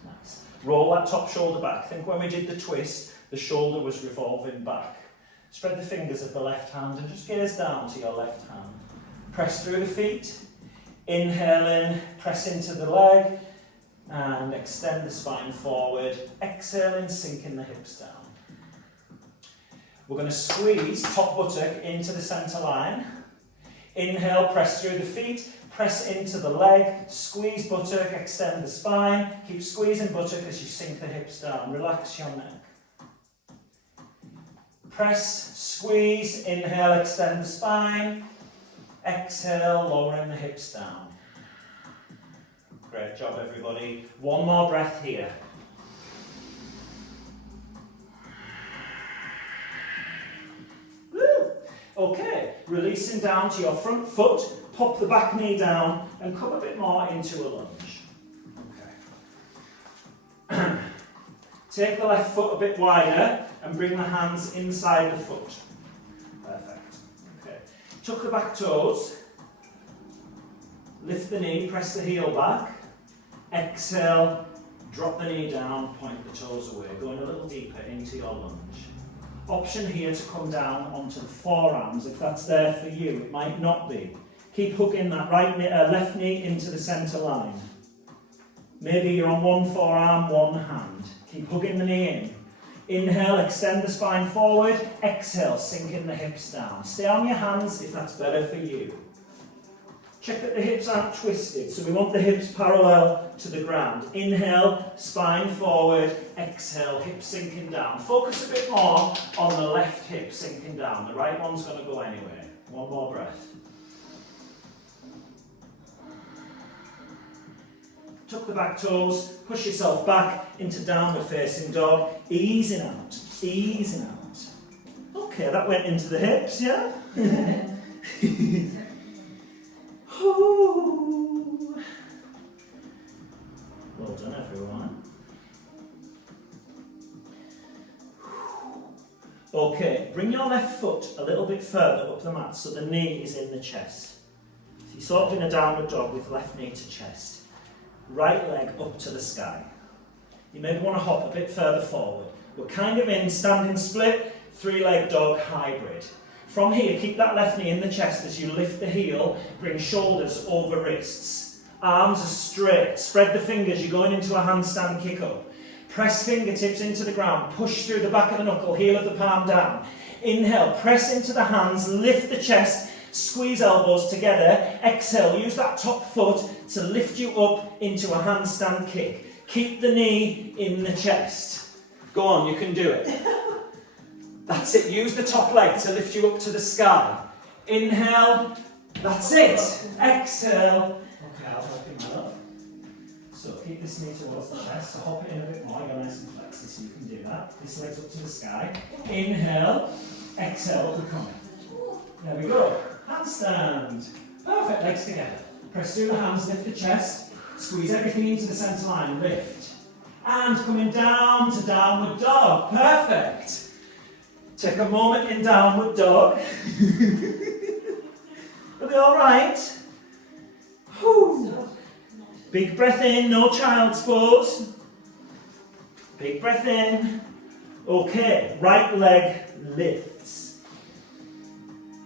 Nice. Roll that top shoulder back. Think when we did the twist, the shoulder was revolving back. Spread the fingers of the left hand and just gaze down to your left hand. Press through the feet. Inhale in, press into the leg and extend the spine forward. Exhaling, sinking the hips down. We're going to squeeze top buttock into the centre line. Inhale, press through the feet, press into the leg, squeeze buttock, extend the spine. Keep squeezing buttock as you sink the hips down. Relax your neck. Press, squeeze, inhale, extend the spine. Exhale, lowering the hips down. Great job, everybody. One more breath here. Woo! Okay, releasing down to your front foot, pop the back knee down and come a bit more into a lunge. Okay. Take the left foot a bit wider and bring the hands inside the foot. Perfect. Okay. Tuck the back toes, lift the knee, press the heel back. Exhale, drop the knee down, point the toes away, going a little deeper into your lunge. Option here to come down onto the forearms if that's there for you. It might not be. Keep hooking that left knee into the centre line. Maybe you're on one forearm, one hand. Keep hugging the knee in. Inhale, extend the spine forward. Exhale, sinking the hips down. Stay on your hands if that's better for you. Check that the hips aren't twisted, so we want the hips parallel to the ground. Inhale, spine forward. Exhale, hips sinking down. Focus a bit more on the left hip sinking down. The right one's going to go anyway. One more breath. Tuck the back toes, push yourself back into downward facing dog. Easing out, easing out. Okay, that went into the hips, yeah? Well done, everyone. Okay, bring your left foot a little bit further up the mat so the knee is in the chest. So you're sort of in a downward dog with left knee to chest. Right leg up to the sky. You maybe want to hop a bit further forward. We're kind of in standing split, 3-leg dog hybrid. From here, keep that left knee in the chest as you lift the heel, bring shoulders over wrists. Arms are straight, spread the fingers, you're going into a handstand kick up. Press fingertips into the ground, push through the back of the knuckle, heel of the palm down. Inhale, press into the hands, lift the chest, squeeze elbows together. Exhale, use that top foot to lift you up into a handstand kick. Keep the knee in the chest. Go on, you can do it. That's it, use the top leg to lift you up to the sky. Inhale, That's it. Exhale. Okay, I'll help you, my love. So keep this knee towards the chest. So hop it in a bit more. You're nice and flexy, so you can do that. This leg's up to the sky. Inhale. Exhale. Up we come. There we go. Handstand. Perfect. Legs together. Press through the hands. Lift the chest. Squeeze everything into the centre line. Lift. And coming down to downward dog. Perfect. Take a moment in downward dog. Are they all right? Whew. Big breath in, no child's pose. Big breath in. Okay, right leg lifts.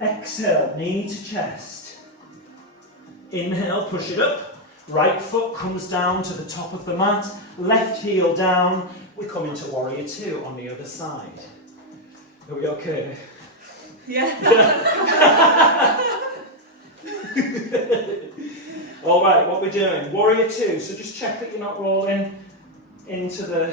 Exhale, knee to chest. Inhale, push it up. Right foot comes down to the top of the mat. Left heel down. We come into warrior two on the other side. Are we okay? Yeah. All right, what we're doing, warrior two. So just check that you're not rolling into the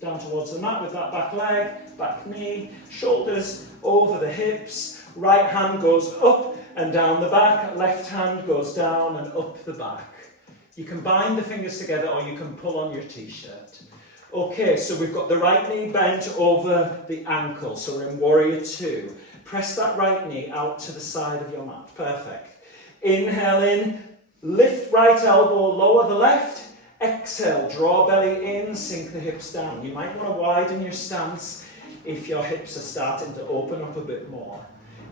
down towards the mat with that back leg, back knee, shoulders over the hips. Right hand goes up and down the back. Left hand goes down and up the back. You can bind the fingers together or you can pull on your t-shirt. Okay, so we've got the right knee bent over the ankle. So we're in warrior two. Press that right knee out to the side of your mat. Perfect. Inhale in, lift right elbow, lower the left. Exhale, draw belly in, sink the hips down. You might want to widen your stance if your hips are starting to open up a bit more.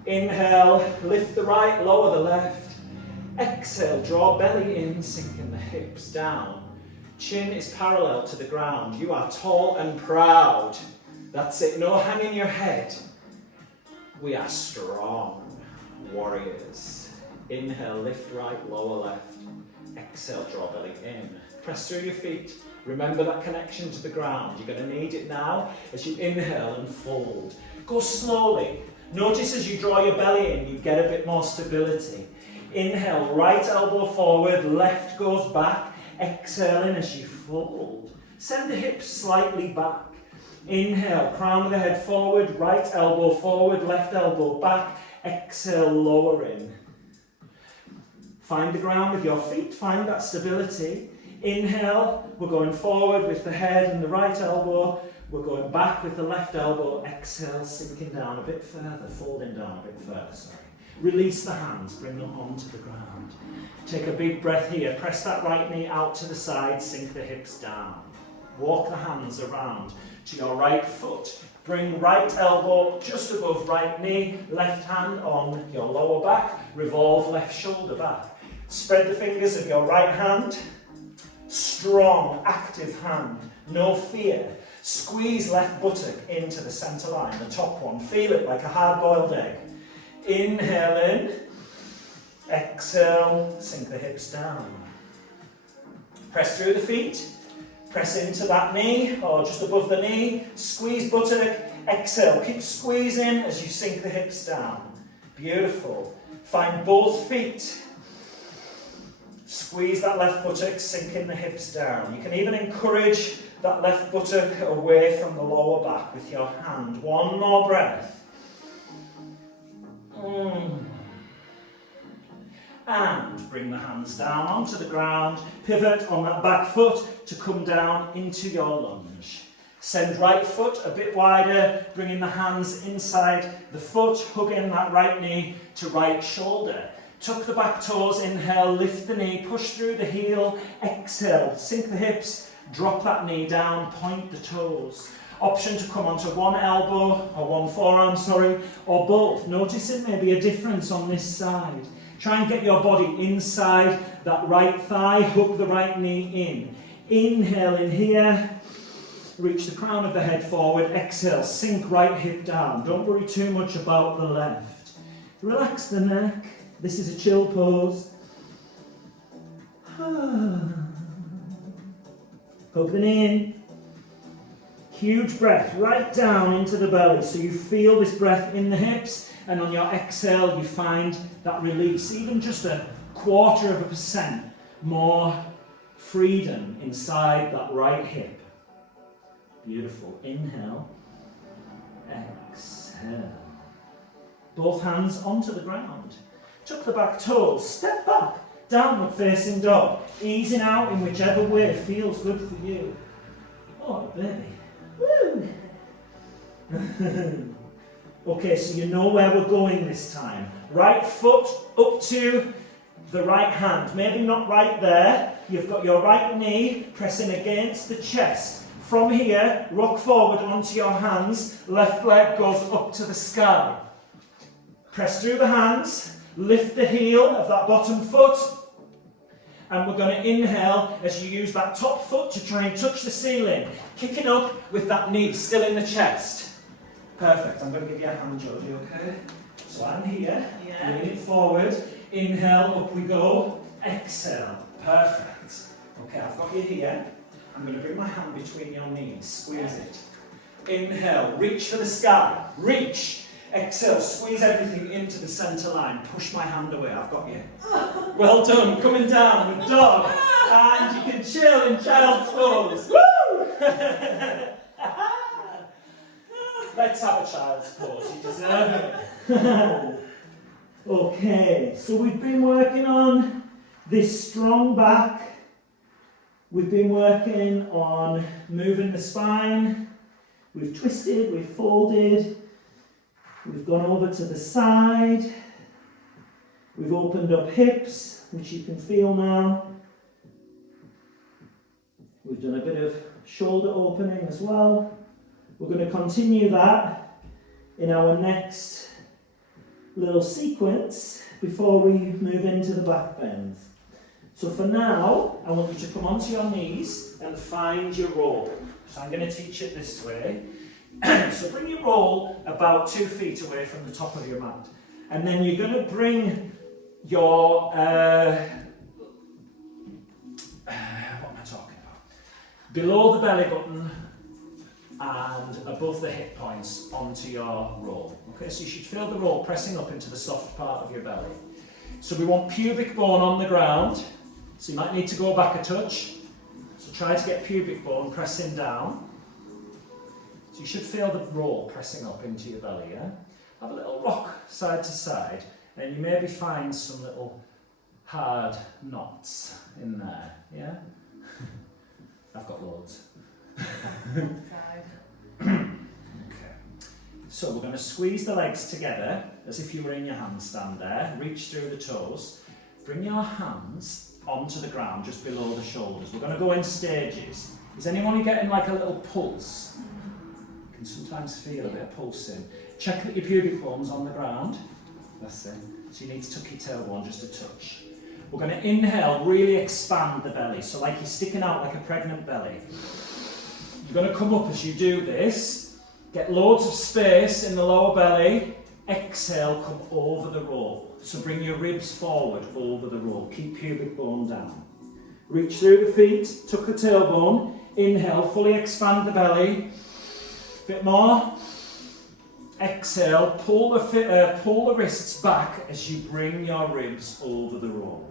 Inhale, lift the right, lower the left. Exhale, draw belly in, sinking the hips down. Chin is parallel to the ground. You are tall and proud. That's it, no hanging your head. We are strong warriors. Inhale, lift right, lower left. Exhale, draw belly in. Press through your feet. Remember that connection to the ground. You're going to need it now as you inhale and fold. Go slowly. Notice as you draw your belly in, you get a bit more stability. Inhale, right elbow forward, left goes back. Exhale in as you fold. Send the hips slightly back. Inhale, crown of the head forward, right elbow forward, left elbow back. Exhale, lower in. Find the ground with your feet, find that stability. Inhale, we're going forward with the head and the right elbow. We're going back with the left elbow. Exhale, sinking down a bit further, folding down a bit further, sorry. Release the hands, bring them onto the ground. Take a big breath here. Press that right knee out to the side, sink the hips down. Walk the hands around to your right foot. Bring right elbow just above right knee, left hand on your lower back. Revolve left shoulder back. Spread the fingers of your right hand. Strong, active hand, no fear. Squeeze left buttock into the centre line, the top one. Feel it like a hard-boiled egg. Inhale in. Exhale, sink the hips down. Press through the feet. Press into that knee, or just above the knee. Squeeze buttock. Exhale, keep squeezing as you sink the hips down. Beautiful. Find both feet. Squeeze that left buttock, sinking the hips down. You can even encourage that left buttock away from the lower back with your hand. One more breath. And bring the hands down onto the ground. Pivot on that back foot to come down into your lunge. Send right foot a bit wider, bringing the hands inside the foot, hugging that right knee to right shoulder. Tuck the back toes, inhale, lift the knee, push through the heel, exhale, sink the hips, drop that knee down, point the toes. Option to come onto one elbow, or one forearm, or both. Notice it may be a difference on this side. Try and get your body inside that right thigh, hook the right knee in. Inhale in here, reach the crown of the head forward, exhale, sink right hip down. Don't worry too much about the left. Relax the neck. This is a chill pose. Open in. Huge breath right down into the belly. So you feel this breath in the hips, and on your exhale you find that release. Even just 0.25% more freedom inside that right hip. Beautiful. Inhale. Exhale. Both hands onto the ground. tuck the back toes, step back, downward facing dog, easing out in whichever way feels good for you. Oh, baby. Woo! Okay, so you know where we're going this time. Right foot up to the right hand. Maybe not right there. You've got your right knee pressing against the chest. From here, rock forward onto your hands. Left leg goes up to the sky. Press through the hands. Lift the heel of that bottom foot. And we're going to inhale as you use that top foot to try and touch the ceiling. Kicking up with that knee still in the chest. Perfect. I'm going to give you a hand, Georgie, okay? So I'm here, leaning forward. Inhale, up we go. Exhale. Perfect. Okay, I've got you here. I'm going to bring my hand between your knees. Squeeze it. Inhale, reach for the sky. Reach. Exhale, squeeze everything into the centre line. Push my hand away. I've got you. Well done. Coming down with dog. And you can chill in child's pose. Woo! Let's have a child's pose. You deserve it. Okay, so we've been working on this strong back. We've been working on moving the spine. We've twisted, we've folded. We've gone over to the side. We've opened up hips, which you can feel now. We've done a bit of shoulder opening as well. We're going to continue that in our next little sequence before we move into the back bend. So for now, I want you to come onto your knees and find your roll. So I'm going to teach it this way. So bring your roll about 2 feet away from the top of your mat. And then you're going to bring your, what am I talking about? Below the belly button and above the hip points onto your roll. Okay, so you should feel the roll pressing up into the soft part of your belly. So we want pubic bone on the ground. So you might need to go back a touch. So try to get pubic bone pressing down. So you should feel the roll pressing up into your belly, yeah? Have a little rock side to side, and you maybe find some little hard knots in there, yeah? I've got loads. Okay. So we're going to squeeze the legs together as if you were in your handstand there. Reach through the toes. Bring your hands onto the ground just below the shoulders. We're going to go in stages. Is anyone getting like a little pulse? You can sometimes feel a bit of pulsing. Check that your pubic bone's on the ground. That's it. So you need to tuck your tailbone just a touch. We're going to inhale, really expand the belly. So like you're sticking out like a pregnant belly. You're going to come up as you do this. Get loads of space in the lower belly. Exhale, come over the roll. So bring your ribs forward over the roll. Keep pubic bone down. Reach through the feet, tuck the tailbone. Inhale, fully expand the belly. Bit more. Exhale, pull the wrists back as you bring your ribs over the roll.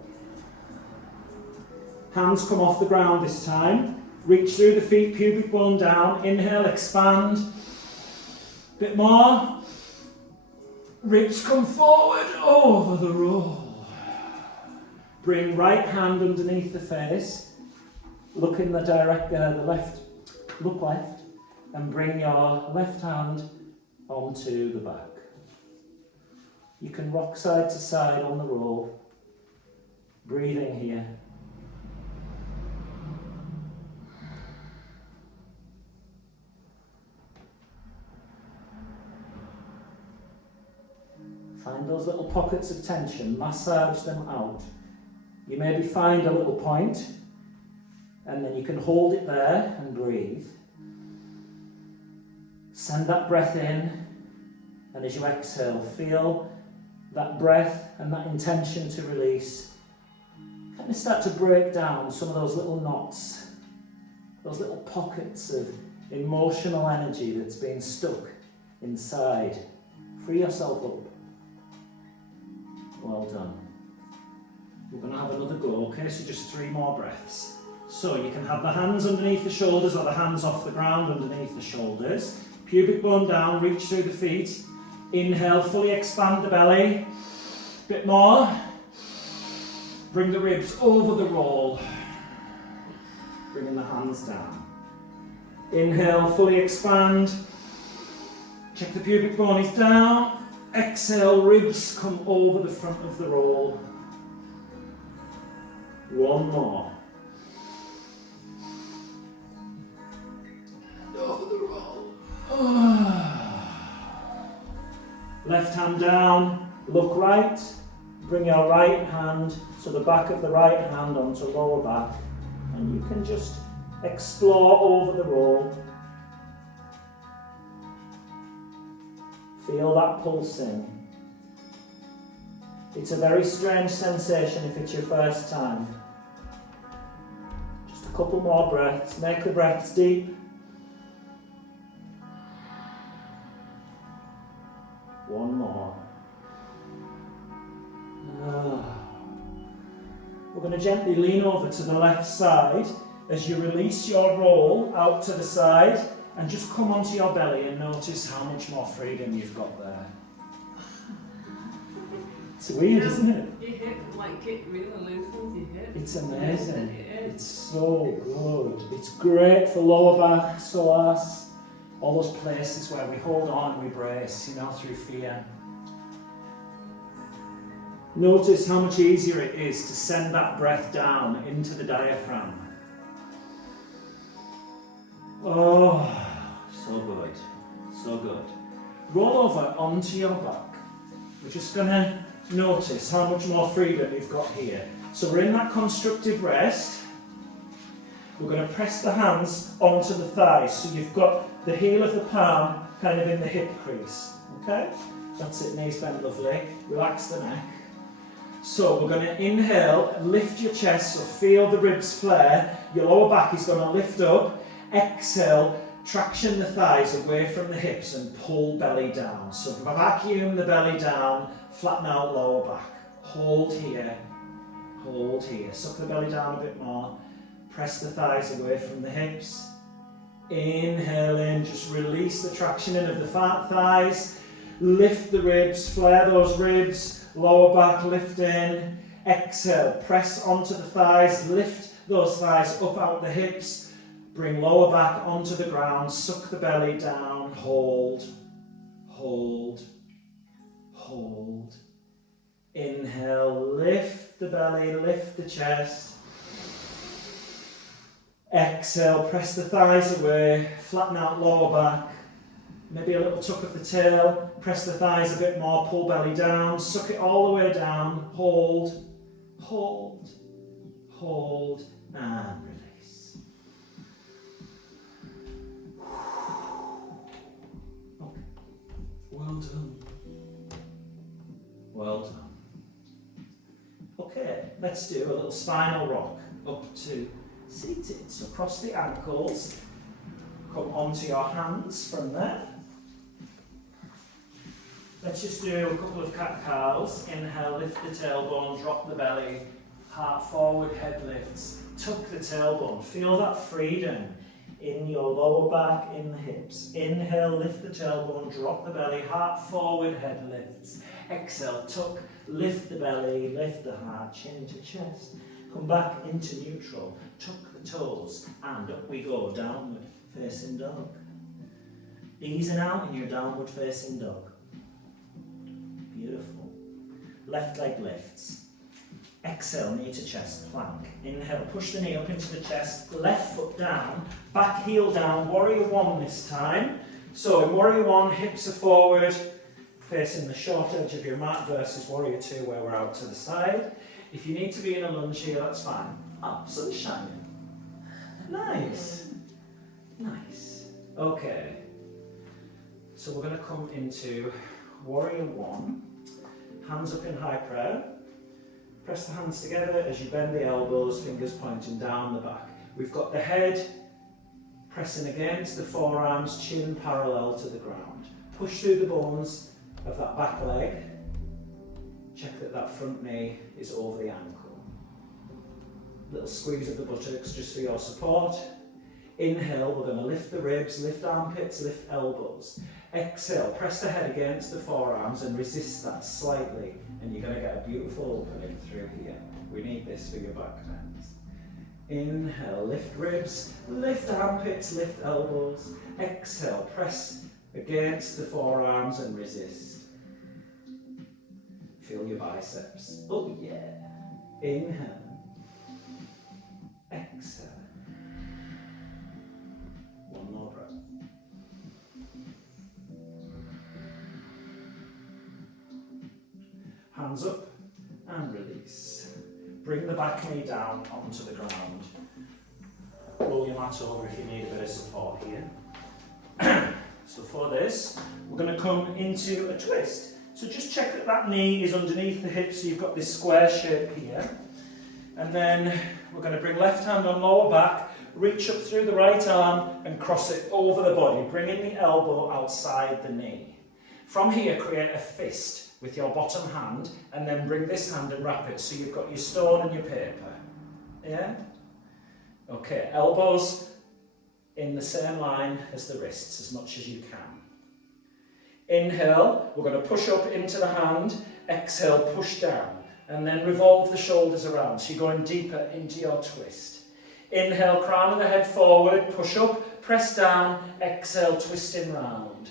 Hands come off the ground this time. Reach through the feet, pubic bone down. Inhale, expand. Bit more. Ribs come forward over the roll. Bring right hand underneath the face. Look in the left. Look left. And bring your left hand onto the back. You can rock side to side on the roll. Breathing here. Find those little pockets of tension, massage them out. You maybe find a little point, and then you can hold it there and breathe. Send that breath in, and as you exhale, feel that breath and that intention to release. Kind of start to break down some of those little knots, those little pockets of emotional energy that's been stuck inside. Free yourself up. Well done. We're going to have another go, okay? So just 3 more breaths. So you can have the hands underneath the shoulders or the hands off the ground underneath the shoulders. Pubic bone down, reach through the feet. Inhale, fully expand the belly. Bit more. Bring the ribs over the roll. Bringing the hands down. Inhale, fully expand. Check the pubic bone is down. Exhale, ribs come over the front of the roll. One more. And over the roll. Left hand down, look right. Bring your right hand, so the back of the right hand onto lower back. And you can just explore over the roll. Feel that pulsing. It's a very strange sensation if it's your first time. Just a couple more breaths. Make the breaths deep. One more. We're going to gently lean over to the left side as you release your roll out to the side and just come onto your belly and notice how much more freedom you've got there. It's weird, isn't it? Your hip, like it really loosens your hip. It's amazing. It's so good. It's great for lower back, psoas, all those places where we hold on and we brace, through fear. Notice how much easier it is to send that breath down into the diaphragm. Oh, so good, so good. Roll over onto your back. We're just going to notice how much more freedom you've got here. So we're in that constructive rest. We're going to press the hands onto the thighs. So you've got the heel of the palm kind of in the hip crease. Okay? That's it, knees bend lovely. Relax the neck. So we're going to inhale, lift your chest, so feel the ribs flare. Your lower back is going to lift up. Exhale, traction the thighs away from the hips and pull belly down. So vacuum the belly down, flatten out lower back. Hold here, suck the belly down a bit more. Press the thighs away from the hips. Inhale in, just release the traction in of the fat thighs. Lift the ribs, flare those ribs. Lower back, lift in. Exhale, press onto the thighs, lift those thighs up out the hips. Bring lower back onto the ground, suck the belly down, hold, hold, hold. Inhale, lift the belly, lift the chest. Exhale, press the thighs away, flatten out lower back. Maybe a little tuck of the tail, press the thighs a bit more, pull belly down, suck it all the way down, hold, hold, hold, and release. Okay. Well done. Well done. Okay, let's do a little spinal rock up to seated. So cross the ankles, come onto your hands from there. Let's just do a couple of cat-cows. Inhale, lift the tailbone, drop the belly, heart forward, head lifts. Tuck the tailbone. Feel that freedom in your lower back, in the hips. Inhale, lift the tailbone, drop the belly, heart forward, head lifts. Exhale, tuck, lift the belly, lift the heart, chin to chest. Come back into neutral, tuck the toes, and up we go, downward facing dog. Easing out in your downward facing dog. Beautiful. Left leg lifts. Exhale, knee to chest, plank. Inhale, push the knee up into the chest, left foot down, back heel down, warrior one this time. So in warrior one, hips are forward, facing the short edge of your mat versus warrior two where we're out to the side. If you need to be in a lunge here, that's fine. Oh, sun's shining. Nice. Nice. Okay. So we're going to come into warrior one. Hands up in high prayer. Press the hands together as you bend the elbows, fingers pointing down the back. We've got the head pressing against the forearms, chin parallel to the ground. Push through the bones of that back leg. Check that that front knee is over the ankle. Little squeeze of the buttocks just for your support. Inhale, we're going to lift the ribs, lift armpits, lift elbows. Exhale, press the head against the forearms and resist that slightly, and you're going to get a beautiful opening through here. We need this for your back bends. Inhale, lift ribs, lift armpits, lift elbows. Exhale, press against the forearms and resist. Feel your biceps. Oh yeah. Inhale. Exhale. One more breath. Hands up and release. Bring the back knee down onto the ground. Roll your mat over if you need a bit of support here. So for this, we're going to come into a twist. So just check that that knee is underneath the hip, so you've got this square shape here. And then we're going to bring left hand on lower back, reach up through the right arm and cross it over the body, bringing the elbow outside the knee. From here, create a fist with your bottom hand, and then bring this hand and wrap it so you've got your stone and your paper. Yeah? Okay, elbows in the same line as the wrists as much as you can. Inhale, we're going to push up into the hand, exhale, push down, and then revolve the shoulders around, so you're going deeper into your twist. Inhale, crown of the head forward, push up, press down, exhale, twisting round.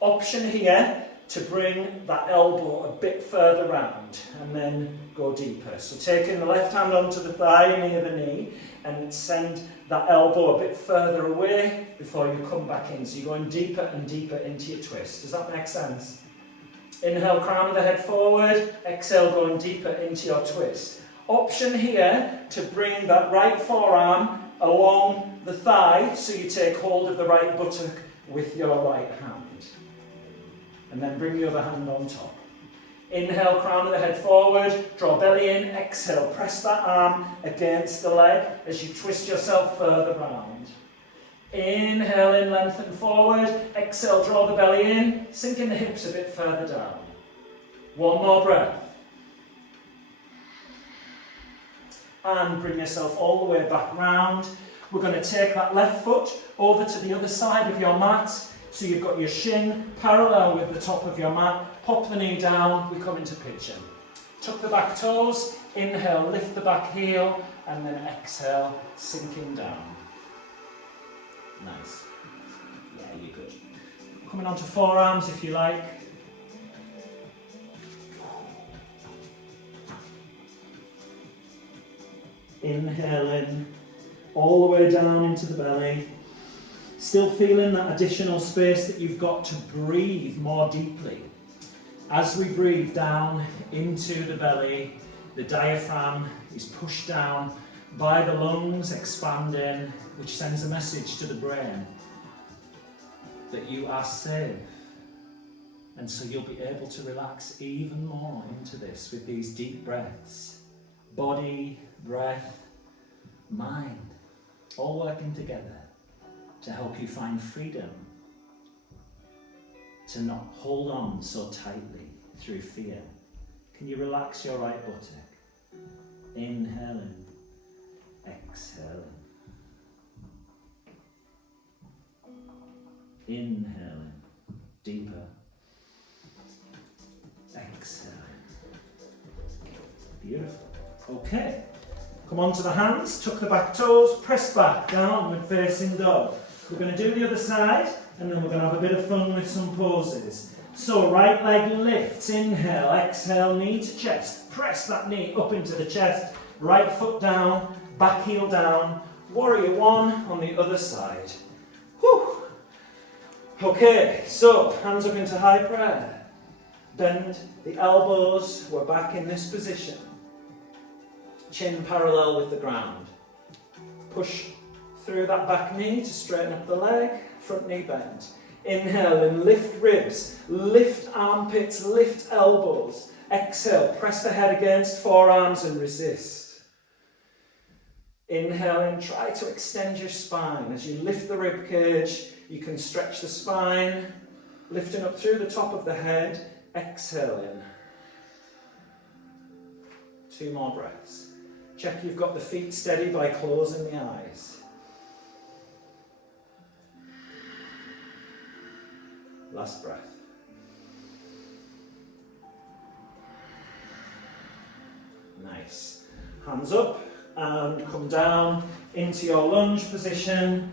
Option here to bring that elbow a bit further round and then go deeper. So taking the left hand onto the thigh near the knee and send that elbow a bit further away before you come back in. So you're going deeper and deeper into your twist. Does that make sense? Inhale, crown of the head forward, exhale, going deeper into your twist. Option here to bring that right forearm along the thigh so you take hold of the right buttock with your right hand. And then bring the other hand on top. Inhale, crown of the head forward, draw belly in, exhale, press that arm against the leg as you twist yourself further round. Inhale in, lengthen forward, exhale, draw the belly in, sinking the hips a bit further down. One more breath. And bring yourself all the way back round. We're going to take that left foot over to the other side of your mat. So you've got your shin parallel with the top of your mat, pop the knee down, we come into pigeon. Tuck the back toes, inhale, lift the back heel, and then exhale, sinking down. Nice. Yeah, you're good. Coming onto forearms if you like. Inhale in, all the way down into the belly. Still feeling that additional space that you've got to breathe more deeply. As we breathe down into the belly, the diaphragm is pushed down by the lungs expanding, which sends a message to the brain that you are safe. And so you'll be able to relax even more into this with these deep breaths. Body, breath, mind, all working together to help you find freedom, to not hold on so tightly through fear. Can you relax your right buttock? Inhaling, exhaling. Inhaling, deeper. Exhaling. Beautiful. Okay. Come onto the hands, tuck the back toes, press back, downward facing dog. We're going to do the other side, and then we're going to have a bit of fun with some poses. So right leg lifts, inhale, exhale, knee to chest. Press that knee up into the chest, right foot down, back heel down. Warrior one on the other side. Whew. Okay, so hands up into high prayer. Bend the elbows, we're back in this position. Chin parallel with the ground. Push through that back knee to straighten up the leg, front knee bend. Inhale and lift ribs, lift armpits, lift elbows. Exhale, press the head against forearms and resist. Inhale and try to extend your spine. As you lift the rib cage, you can stretch the spine, lifting up through the top of the head. Exhale in. 2 more breaths. Check you've got the feet steady by closing the eyes. last breath. Nice. Hands up and come down into your lunge position.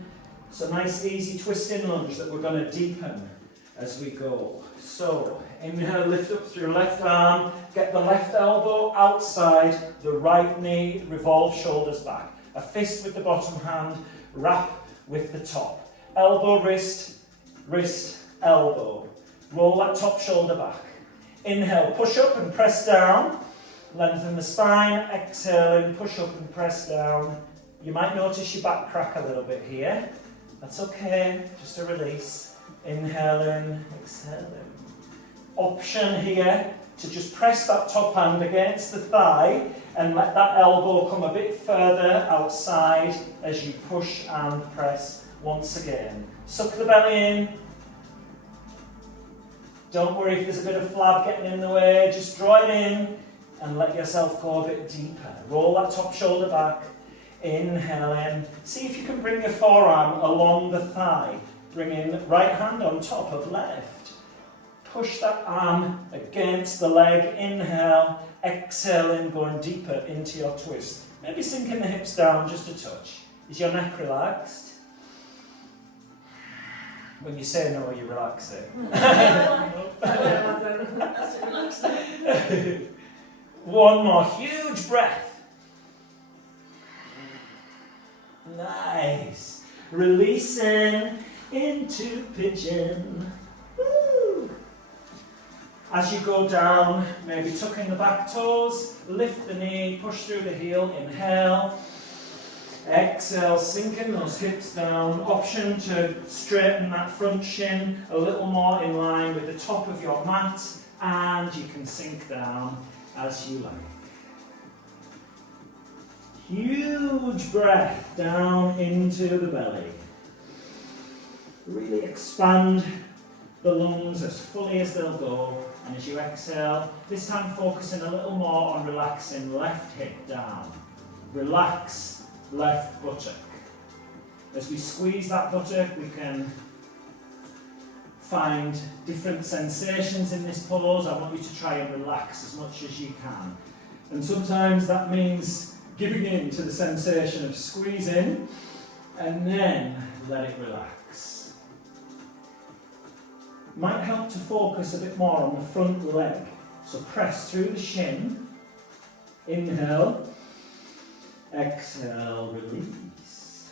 It's a nice easy twisting lunge that we're going to deepen as we go. So inhale, lift up through your left arm, get the left elbow outside the right knee, revolve shoulders back. A fist with the bottom hand, wrap with the top. Elbow, wrist, wrist, elbow. Roll that top shoulder back. Inhale, push up and press down. Lengthen the spine, exhale and push up and press down. You might notice your back crack a little bit here. That's okay, just a release. Inhale in, exhale in. Option here to just press that top hand against the thigh and let that elbow come a bit further outside as you push and press once again. Suck the belly in. Don't worry if there's a bit of flab getting in the way, just draw it in and let yourself go a bit deeper. Roll that top shoulder back. Inhale in. See if you can bring your forearm along the thigh. Bring in right hand on top of left. Push that arm against the leg. Inhale. Exhale in, going deeper into your twist. Maybe sinking the hips down just a touch. Is your neck relaxed? When you say no, you relax it. One more huge breath. Nice. Releasing into pigeon. Woo. As you go down, maybe tuck in the back toes, lift the knee, push through the heel, inhale. Exhale, sinking those hips down. Option to straighten that front shin a little more in line with the top of your mat, and you can sink down as you like. Huge breath down into the belly. Really expand the lungs as fully as they'll go, and as you exhale, this time focusing a little more on relaxing left hip down. Relax left buttock. As we squeeze that buttock, we can find different sensations in this pose. I want you to try and relax as much as you can. And sometimes that means giving in to the sensation of squeezing and then let it relax. Might help to focus a bit more on the front leg. So press through the shin. Inhale. Exhale, release.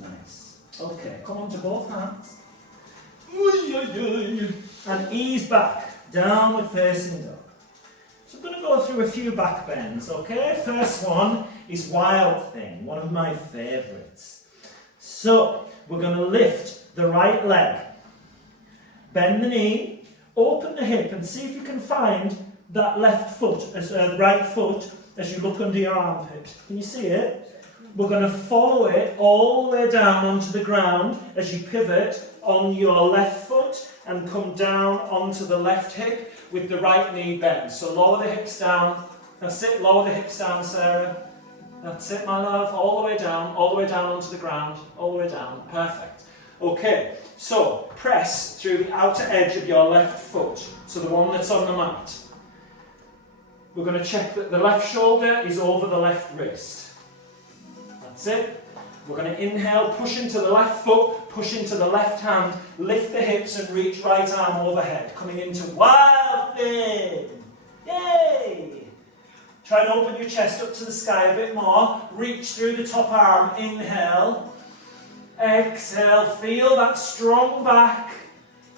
Nice. Okay, come onto both hands. And ease back, downward facing dog. So I'm going to go through a few back bends, okay? First one is Wild Thing, one of my favourites. So we're going to lift the right leg, bend the knee, open the hip, and see if you can find that left foot, the right foot, as you look under your armpit. Can you see it? We're going to follow it all the way down onto the ground as you pivot on your left foot and come down onto the left hip with the right knee bent. So lower the hips down. That's it, lower the hips down, Sarah. That's it, my love. All the way down onto the ground, all the way down. Perfect. Okay, so press through the outer edge of your left foot, so the one that's on the mat. We're going to check that the left shoulder is over the left wrist. That's it. We're going to inhale, push into the left foot, push into the left hand, lift the hips and reach right arm overhead, coming into Wild Thing. Yay! Try and open your chest up to the sky a bit more. Reach through the top arm. Inhale. Exhale. Feel that strong back.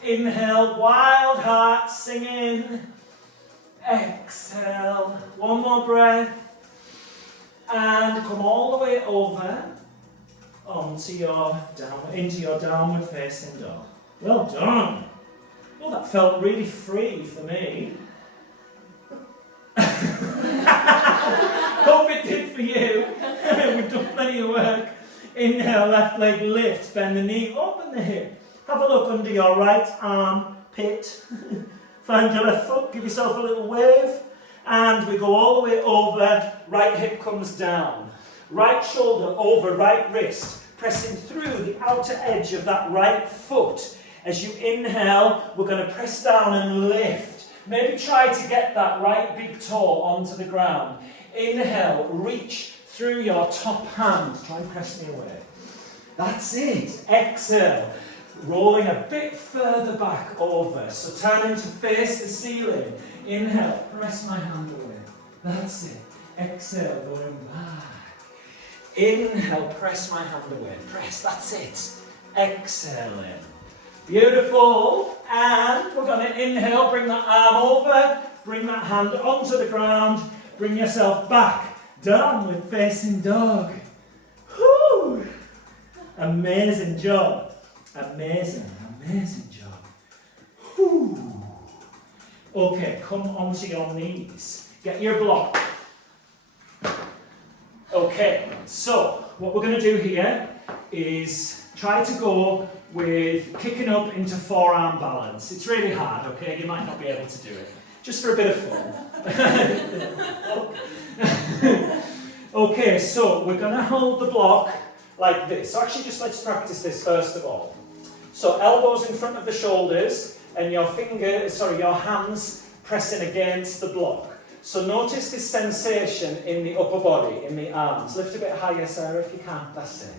Inhale. Wild heart singing. Exhale. One more breath. And come all the way over into your downward facing dog. Well done. Oh, that felt really free for me. Hope it did for you. We've done plenty of work. Inhale, left leg lifts, bend the knee, open the hip. Have a look under your right arm pit. Find your left foot, give yourself a little wave. And we go all the way over, right hip comes down. Right shoulder over right wrist, pressing through the outer edge of that right foot. As you inhale, we're going to press down and lift. Maybe try to get that right big toe onto the ground. Inhale, reach through your top hand. Try and press me away. That's it. Exhale, rolling a bit further back over. So turning to face the ceiling. Inhale, press my hand away. That's it. Exhale, going back. Inhale, press my hand away. Press, that's it. Exhale in. Beautiful. And we're going to inhale, bring that arm over, bring that hand onto the ground, bring yourself back. Downward facing dog. Whew. Amazing job. Amazing job. Whew. Okay, come onto your knees. Get your block. Okay, so what we're going to do here is try to go with kicking up into forearm balance. It's really hard, okay? You might not be able to do it. Just for a bit of fun. Okay, so we're going to hold the block like this. So actually just let's practice this first of all. So elbows in front of the shoulders and your hands pressing against the block. So notice this sensation in the upper body, in the arms. Lift a bit higher, Sarah, if you can. That's it.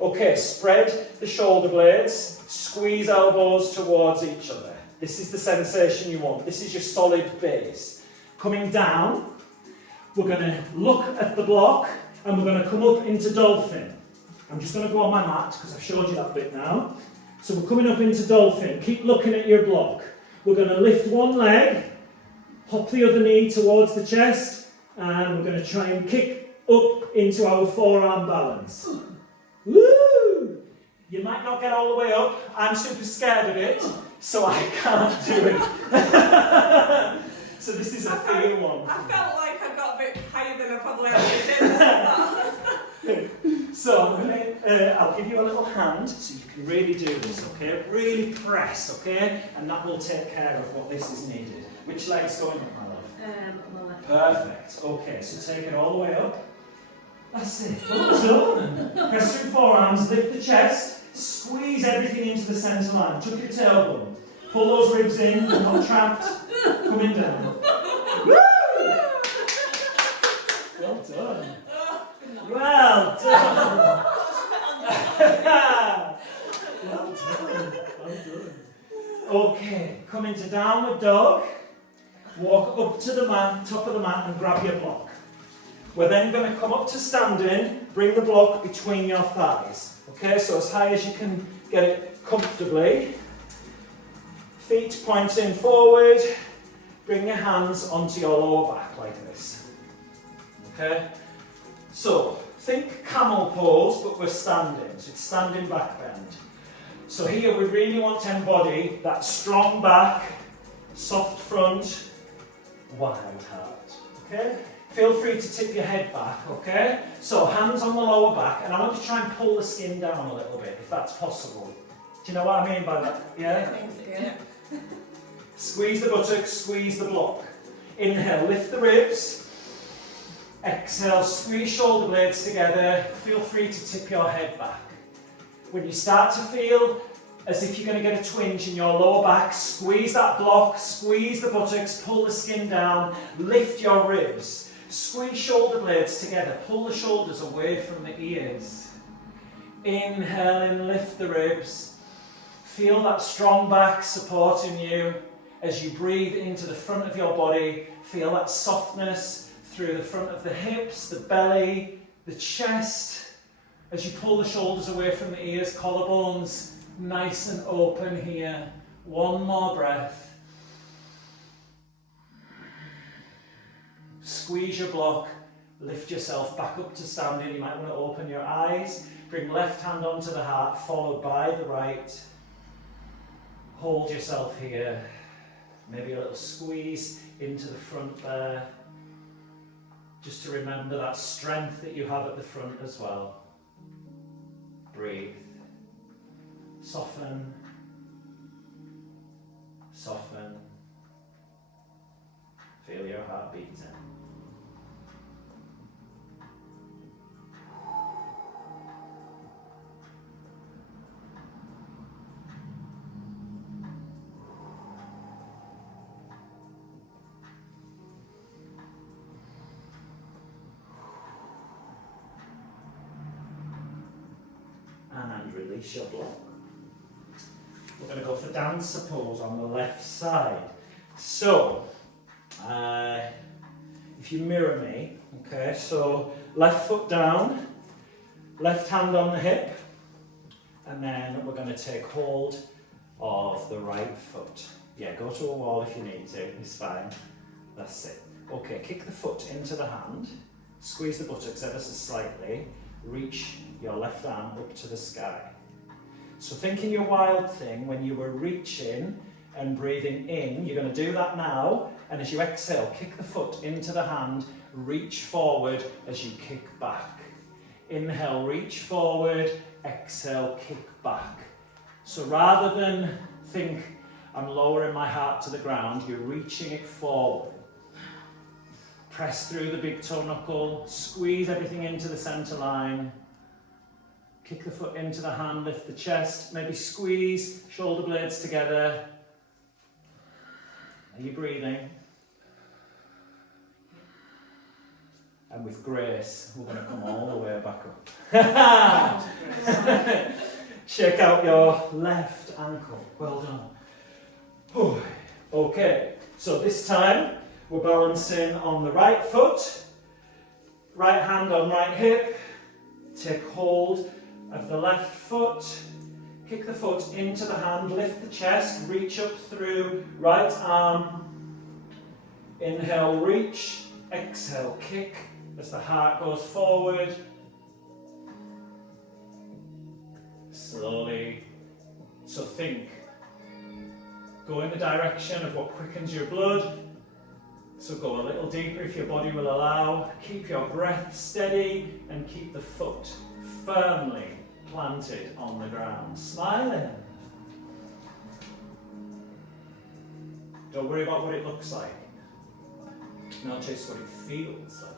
Okay, spread the shoulder blades, squeeze elbows towards each other. This is the sensation you want. This is your solid base. Coming down, we're going to look at the block and we're going to come up into dolphin. I'm just going to go on my mat because I've showed you that bit now. So we're coming up into dolphin. Keep looking at your block. We're going to lift one leg, hop the other knee towards the chest, and we're going to try and kick up into our forearm balance. Woo! You might not get all the way up. I'm super scared of it, so I can't do it. So this is a fair one. I felt like I got a bit higher than I probably ever did. So I'll give you a little hand so you can really do this, okay? Really press, okay? And that will take care of what this is needed. Which leg's going up, my love? Perfect. Okay, so take it all the way up. That's it. Well done. Press through forearms, lift the chest, squeeze everything into the centre line. Tuck your tailbone. Pull those ribs in, they're not trapped. Coming down. Woo! Well done. Well done. Well done. Well done. Okay, come into downward dog. Walk up to the mat, top of the mat, and grab your block. We're then going to come up to standing, bring the block between your thighs. Okay, so as high as you can get it comfortably. Feet pointing forward. Bring your hands onto your lower back like this. Okay? So, think camel pose, but we're standing. So it's standing back bend. So here we really want to embody that strong back, soft front, wide heart. Okay? Feel free to tip your head back, okay? So hands on the lower back, and I want you to try and pull the skin down a little bit, if that's possible. Do you know what I mean by that? Yeah? Yeah. Squeeze the buttocks, squeeze the block. Inhale, lift the ribs. Exhale, squeeze shoulder blades together. Feel free to tip your head back. When you start to feel as if you're going to get a twinge in your lower back, squeeze that block, squeeze the buttocks, pull the skin down, lift your ribs. Squeeze shoulder blades together, pull the shoulders away from the ears. Inhale and lift the ribs. Feel that strong back supporting you. As you breathe into the front of your body, feel that softness through the front of the hips, the belly, the chest. As you pull the shoulders away from the ears, collarbones nice and open here. One more breath. Squeeze your block, lift yourself back up to standing. You might want to open your eyes. Bring left hand onto the heart, followed by the right. Hold yourself here. Maybe a little squeeze into the front there. Just to remember that strength that you have at the front as well. Breathe. Soften. Soften. Feel your heart beating. And release your block. We're going to go for dancer pose on the left side. So, if you mirror me, okay, so left foot down, left hand on the hip, and then we're going to take hold of the right foot. Yeah, go to a wall if you need to, it's fine. That's it. Okay, kick the foot into the hand, squeeze the buttocks ever so slightly, reach your left arm up to the sky. So thinking your wild thing, when you were reaching and breathing in, you're going to do that now, and as you exhale, kick the foot into the hand, reach forward as you kick back. Inhale, reach forward, exhale, kick back. So rather than think, I'm lowering my heart to the ground, you're reaching it forward. Press through the big toe knuckle, squeeze everything into the centre line. Kick the foot into the hand, lift the chest, maybe squeeze shoulder blades together. Are you breathing? And with grace, we're going to come all the way back up. Shake out your left ankle. Well done. Okay, so this time we're balancing on the right foot, right hand on right hip. Take hold of the left foot, kick the foot into the hand, lift the chest, reach up through right arm. Inhale, reach, exhale, kick as the heart goes forward. Slowly. So think. Go in the direction of what quickens your blood. So go a little deeper if your body will allow. Keep your breath steady and keep the foot firmly planted on the ground. Smiling. Don't worry about what it looks like. Notice what it feels like.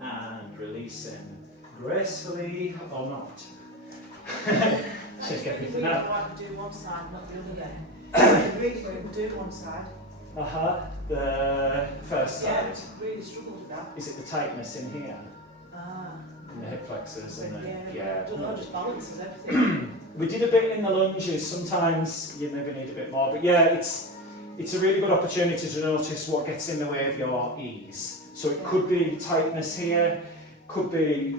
And releasing gracefully or not. Check everything out. I like to do one side, not the other then. Really couldn't do one side. The first side. Yeah, really struggled with that. Is it the tightness in here? In the hip flexors and I don't know, just balances everything. We did a bit in the lunges. Sometimes you maybe need a bit more, but yeah, it's a really good opportunity to notice what gets in the way of your ease. So it could be tightness here, could be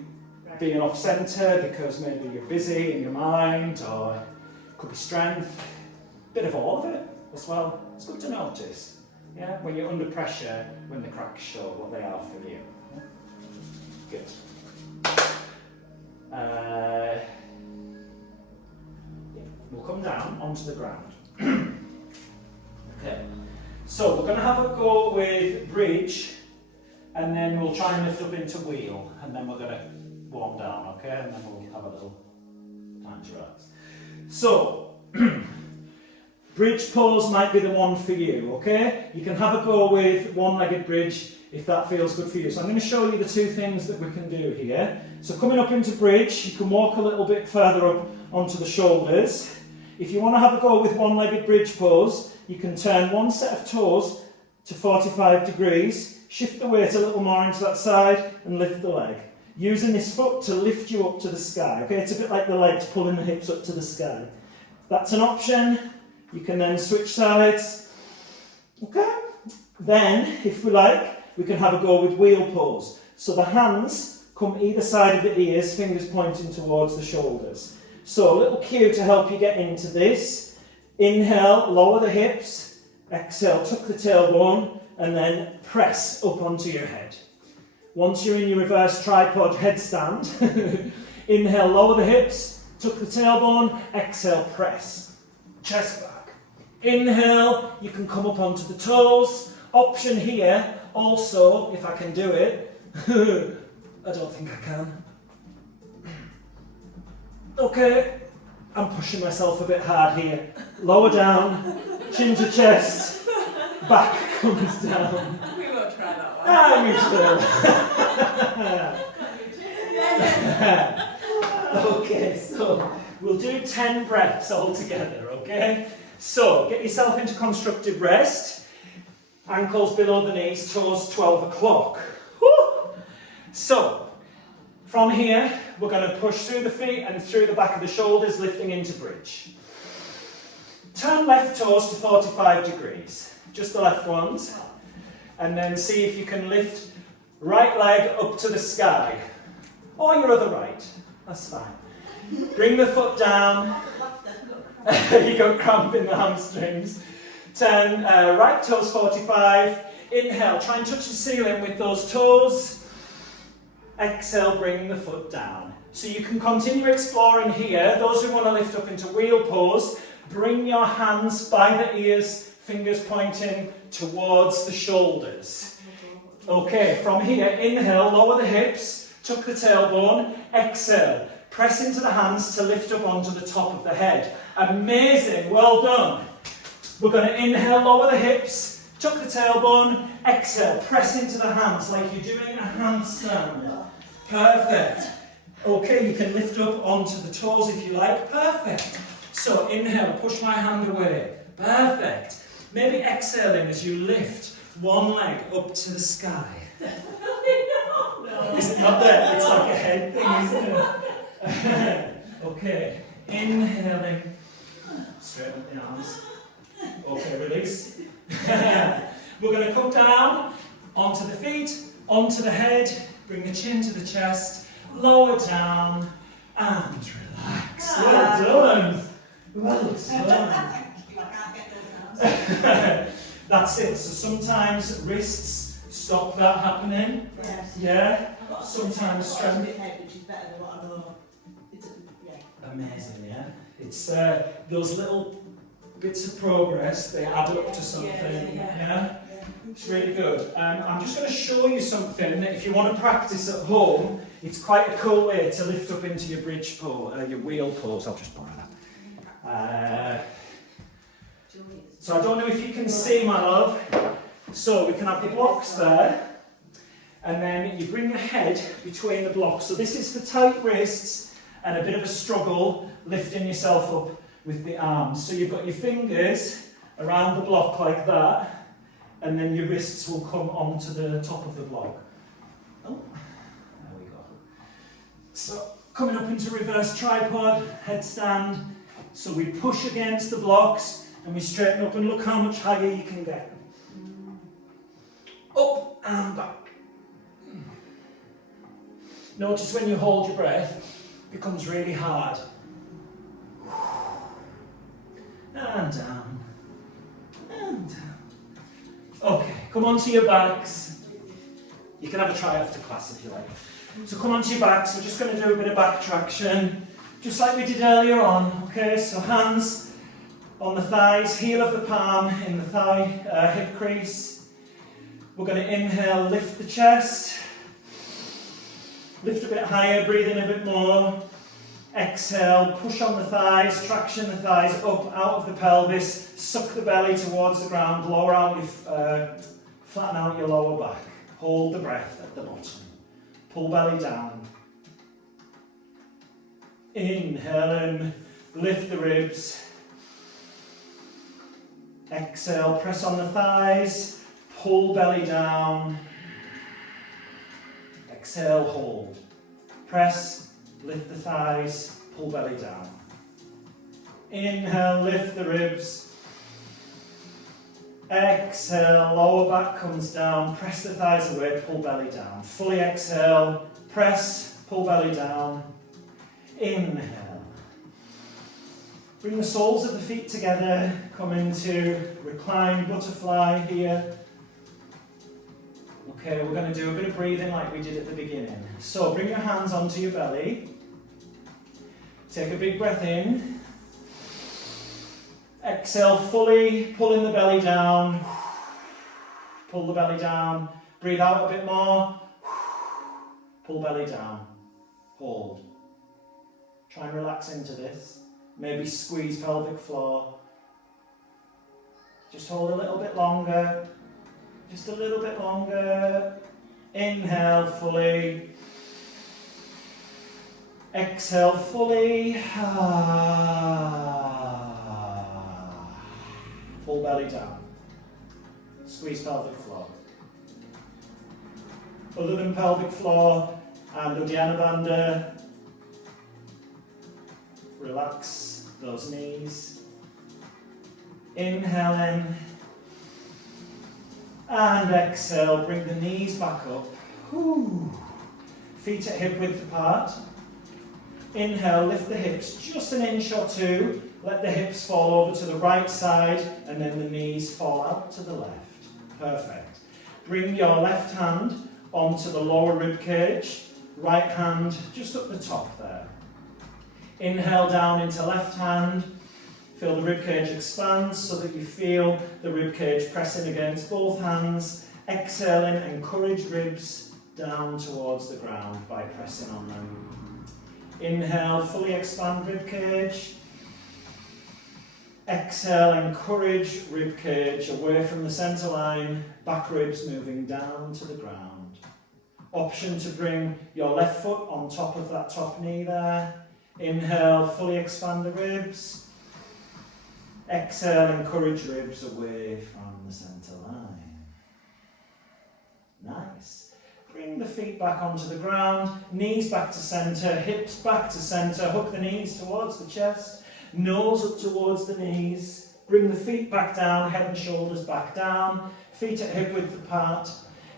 being off centre because maybe you're busy in your mind, or it could be strength. Bit of all of it as well. It's good to notice. Yeah, when you're under pressure, when the cracks show what they are for you. Good. We'll come down onto the ground. Okay. So we're going to have a go with bridge, and then we'll try and lift up into wheel, and then we're going to warm down, okay? And then we'll have a little time to relax. So, bridge pose might be the one for you, okay? You can have a go with one-legged bridge if that feels good for you. So I'm going to show you the two things that we can do here. So coming up into bridge, you can walk a little bit further up onto the shoulders. If you want to have a go with one-legged bridge pose, you can turn one set of toes to 45 degrees, shift the weight a little more into that side and lift the leg. Using this foot to lift you up to the sky, okay? It's a bit like the legs pulling the hips up to the sky. That's an option. You can then switch sides, okay? Then, if we like, we can have a go with wheel pose. So the hands come either side of the ears, fingers pointing towards the shoulders. So a little cue to help you get into this. Inhale, lower the hips. Exhale, tuck the tailbone, and then press up onto your head. Once you're in your reverse tripod headstand, inhale, lower the hips, tuck the tailbone, exhale, press. Chest back. Inhale, you can come up onto the toes. Option here, also, if I can do it, I don't think I can. Okay, I'm pushing myself a bit hard here. Lower down, chin to chest, back comes down. We won't try that one. Okay, so we'll do 10 breaths all together, okay? So get yourself into constructive rest. Ankles below the knees, toes 12 o'clock. So, from here, we're going to push through the feet and through the back of the shoulders, lifting into bridge. Turn left toes to 45 degrees, just the left ones. And then see if you can lift right leg up to the sky. Or your other right, that's fine. Bring the foot down. You got cramp in the hamstrings. Turn right toes 45. Inhale, try and touch the ceiling with those toes. Exhale, bring the foot down. So you can continue exploring here. Those who want to lift up into wheel pose, bring your hands by the ears, fingers pointing towards the shoulders. Okay, from here, inhale, lower the hips, tuck the tailbone, exhale, press into the hands to lift up onto the top of the head. Amazing, well done. We're going to inhale, lower the hips, tuck the tailbone, exhale, press into the hands like you're doing a handstand. Perfect. Okay, you can lift up onto the toes if you like. Perfect. So inhale, push my hand away. Perfect. Maybe exhaling as you lift one leg up to the sky. It's not there, it's like a head thing, isn't it? Okay, inhaling. Straighten up the arms. Okay, release. We're going to come down onto the feet, onto the head, bring the chin to the chest, lower down, and relax. Well done. Well done. That's it. So sometimes wrists stop that happening. Yes. Yeah. Sometimes strength. Which is better than what I know. Amazing, yeah. It's those little bits of progress, they add up to something. Yeah. It's really good. I'm just going to show you something that if you want to practice at home, it's quite a cool way to lift up into your bridge pose, your wheel pose. I'll just borrow that. So I don't know if you can see, my love. So we can have the blocks there, and then you bring your head between the blocks. So this is for tight wrists and a bit of a struggle lifting yourself up with the arms. So you've got your fingers around the block like that, and then your wrists will come onto the top of the block. Oh, there we go. So coming up into reverse tripod, headstand. So we push against the blocks and we straighten up, and look how much higher you can get. Up and back. Notice when you hold your breath, it becomes really hard. And down. And down. Okay, come onto your backs. You can have a try after class if you like. So come onto your backs. We're just going to do a bit of back traction, just like we did earlier on. Okay, so hands on the thighs, heel of the palm in the thigh hip crease. We're going to inhale, lift the chest. Lift a bit higher, breathe in a bit more. Exhale, push on the thighs, traction the thighs up out of the pelvis, suck the belly towards the ground, lower out your, flatten out your lower back. Hold the breath at the bottom. Pull belly down. Inhale in, lift the ribs. Exhale, press on the thighs, pull belly down. Exhale, hold. Press, lift the thighs, pull belly down. Inhale, lift the ribs. Exhale, lower back comes down, press the thighs away, pull belly down. Fully exhale, press, pull belly down. Inhale. Bring the soles of the feet together, come into reclined butterfly here. Okay, we're going to do a bit of breathing like we did at the beginning. So bring your hands onto your belly. Take a big breath in. Exhale fully, pulling the belly down. Pull the belly down. Breathe out a bit more. Pull belly down. Hold. Try and relax into this. Maybe squeeze pelvic floor. Just hold a little bit longer. Just a little bit longer. Inhale fully. Exhale fully. Full belly down. Squeeze pelvic floor. Other than pelvic floor and Uddiyana Bandha, relax those knees. Inhale in. And exhale, bring the knees back up. Whew. Feet at hip width apart. Inhale, lift the hips just an inch or two. Let the hips fall over to the right side and then the knees fall out to the left. Perfect. Bring your left hand onto the lower rib cage. Right hand just up the top there. Inhale down into left hand. Feel the rib cage expand so that you feel the rib cage pressing against both hands. Exhaling, encourage ribs down towards the ground by pressing on them. Inhale, fully expand rib cage. Exhale, encourage rib cage away from the centre line, back ribs moving down to the ground. Option to bring your left foot on top of that top knee there. Inhale, fully expand the ribs. Exhale, encourage ribs away from the centre line. Nice. Bring the feet back onto the ground, knees back to centre, hips back to centre, hook the knees towards the chest, nose up towards the knees. Bring the feet back down, head and shoulders back down, feet at hip width apart.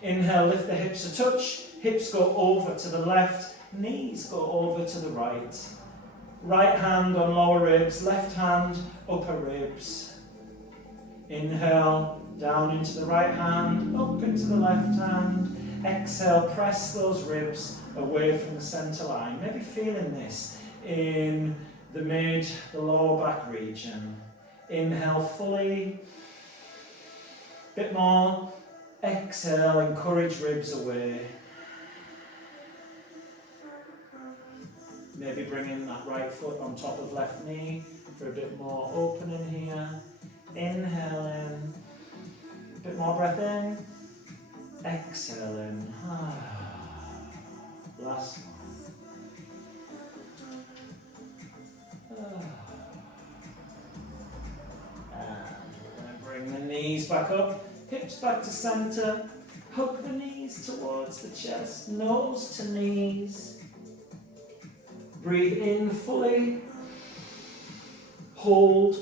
Inhale, lift the hips a touch, hips go over to the left, knees go over to the right. Right hand on lower ribs, left hand upper ribs. Inhale, down into the right hand, up into the left hand. Exhale, press those ribs away from the centre line. Maybe feeling this in the mid, the lower back region. Inhale fully. Bit more. Exhale, encourage ribs away. Maybe bringing that right foot on top of left knee for a bit more opening here. Inhale in. A bit more breath in. Exhale in. Last one. And we're going to bring the knees back up. Hips back to centre. Hook the knees towards the chest. Nose to knees. Breathe in fully. Hold.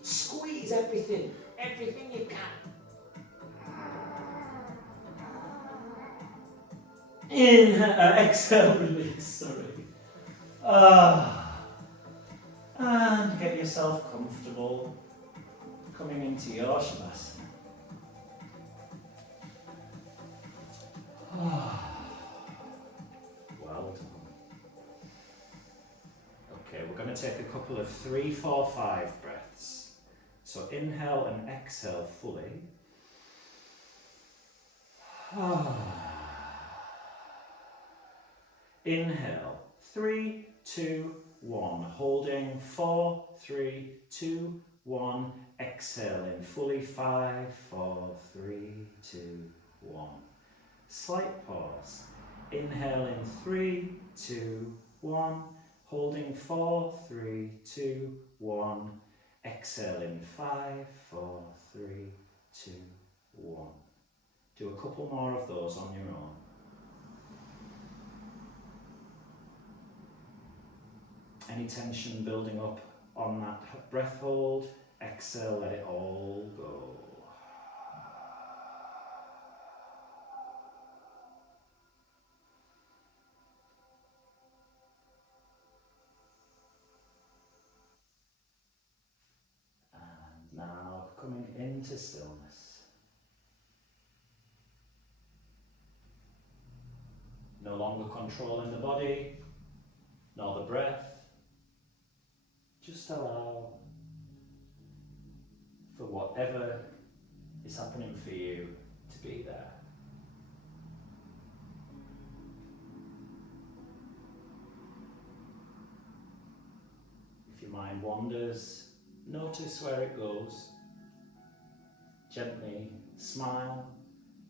Squeeze everything you can. Inhale, exhale, release, sorry. And get yourself comfortable. Coming into your Shavasana. Well done. Okay, we're going to take a couple of 3, 4, 5 breaths. So inhale and exhale fully. Inhale, 3, 2, 1. Holding, 4, 3, 2, 1. Exhaling, fully, 5, 4, 3, 2, 1. Slight pause. Inhale in 3, 2, 1. Holding 4, 3, 2, 1. Exhaling 5, 4, 3, 2, 1. Do a couple more of those on your own. Any tension building up on that breath hold, exhale, let it all go. And now coming into stillness. No longer controlling the body, nor the breath. Just allow for whatever is happening for you to be there. If your mind wanders, notice where it goes. Gently smile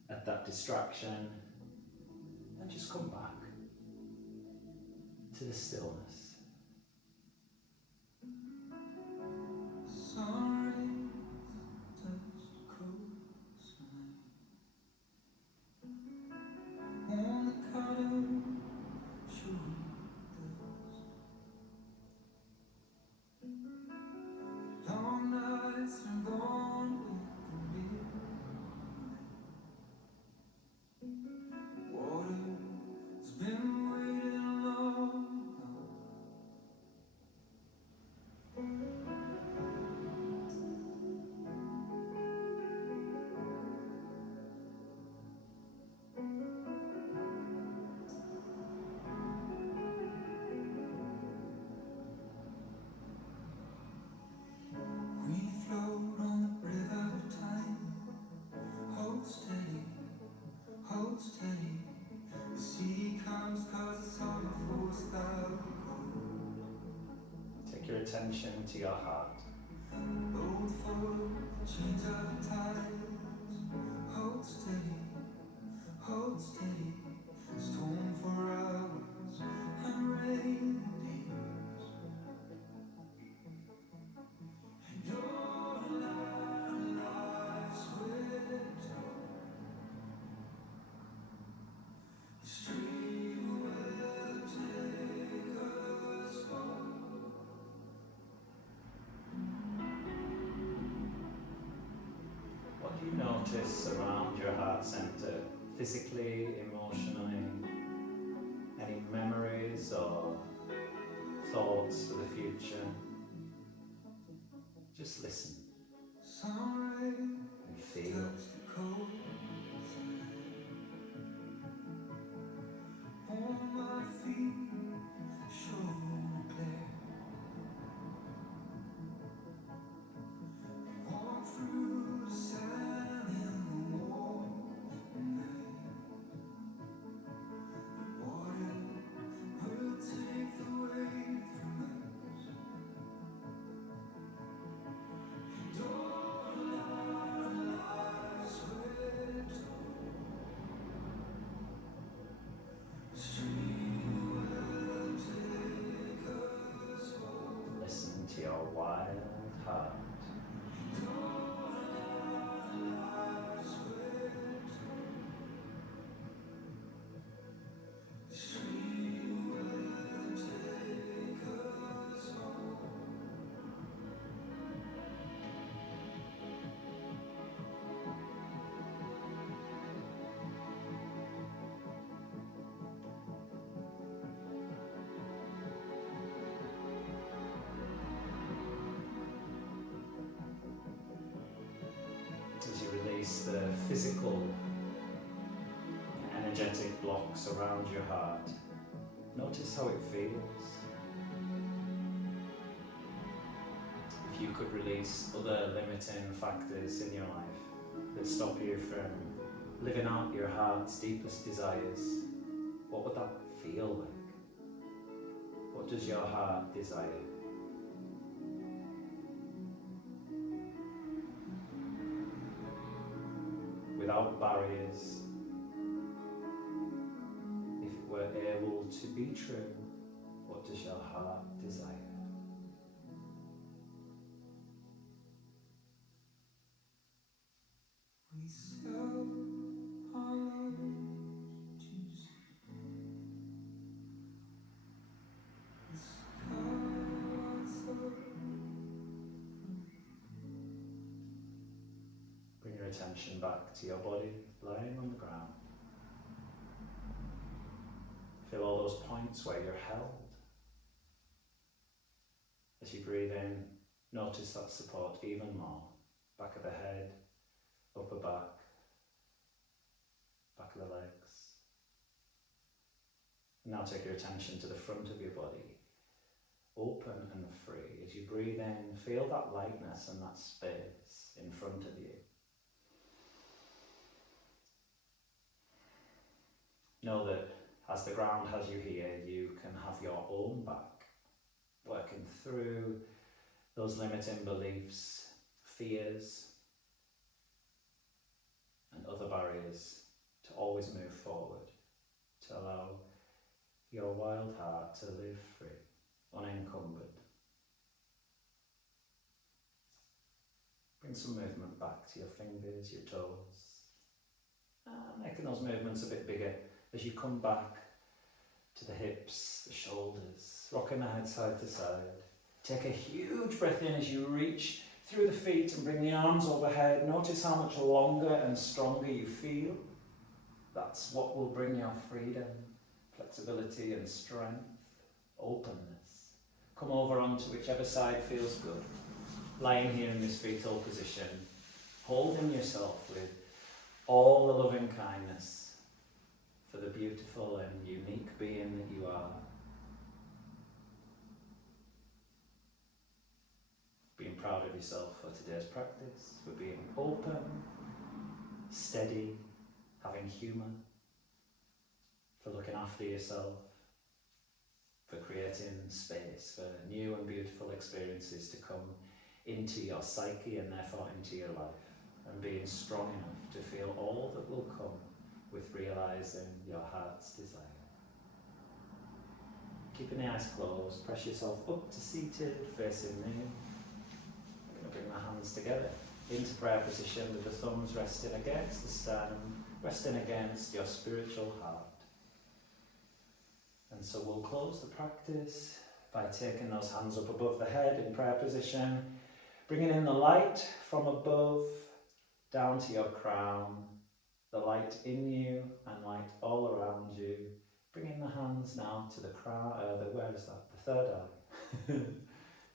at that distraction and just come back to the stillness. Take your attention to your heart. What do you notice around your heart center, physically, emotionally? Any memories or thoughts for the future? Just listen and feel. Listen to your wild heart. As you release the physical, energetic blocks around your heart, notice how it feels. If you could release other limiting factors in your life that stop you from living out your heart's deepest desires, what would that feel like? What does your heart desire? Without barriers, if it were able to be true, what does your heart desire? Bring your attention back to your body, lying on the ground. Feel all those points where you're held. As you breathe in, notice that support even more. Back of the head, upper back, back of the legs. Now take your attention to the front of your body, open and free. As you breathe in, feel that lightness and that space in front of you. Know that as the ground has you here, you can have your own back, working through those limiting beliefs, fears, and other barriers, to always move forward, to allow your wild heart to live free, unencumbered. Bring some movement back to your fingers, your toes, making those movements a bit bigger as you come back to the hips, the shoulders, rocking the head side to side. Take a huge breath in as you reach through the feet and bring the arms overhead. Notice how much longer and stronger you feel. That's what will bring your freedom, flexibility and strength, openness. Come over onto whichever side feels good. Lying here in this fetal position, holding yourself with all the loving kindness for the beautiful and unique being that you are. Being proud of yourself for today's practice, for being open, steady, having humour, for looking after yourself, for creating space for new and beautiful experiences to come into your psyche and therefore into your life, and being strong enough to feel all that will come with realising your heart's desire. Keeping the eyes closed, press yourself up to seated, facing me. I'm going to bring my hands together into prayer position with the thumbs resting against the sternum, resting against your spiritual heart. And so we'll close the practice by taking those hands up above the head in prayer position, bringing in the light from above down to your crown, the light in you and light all around you. Bringing the hands now to the crown, where is that? The third eye.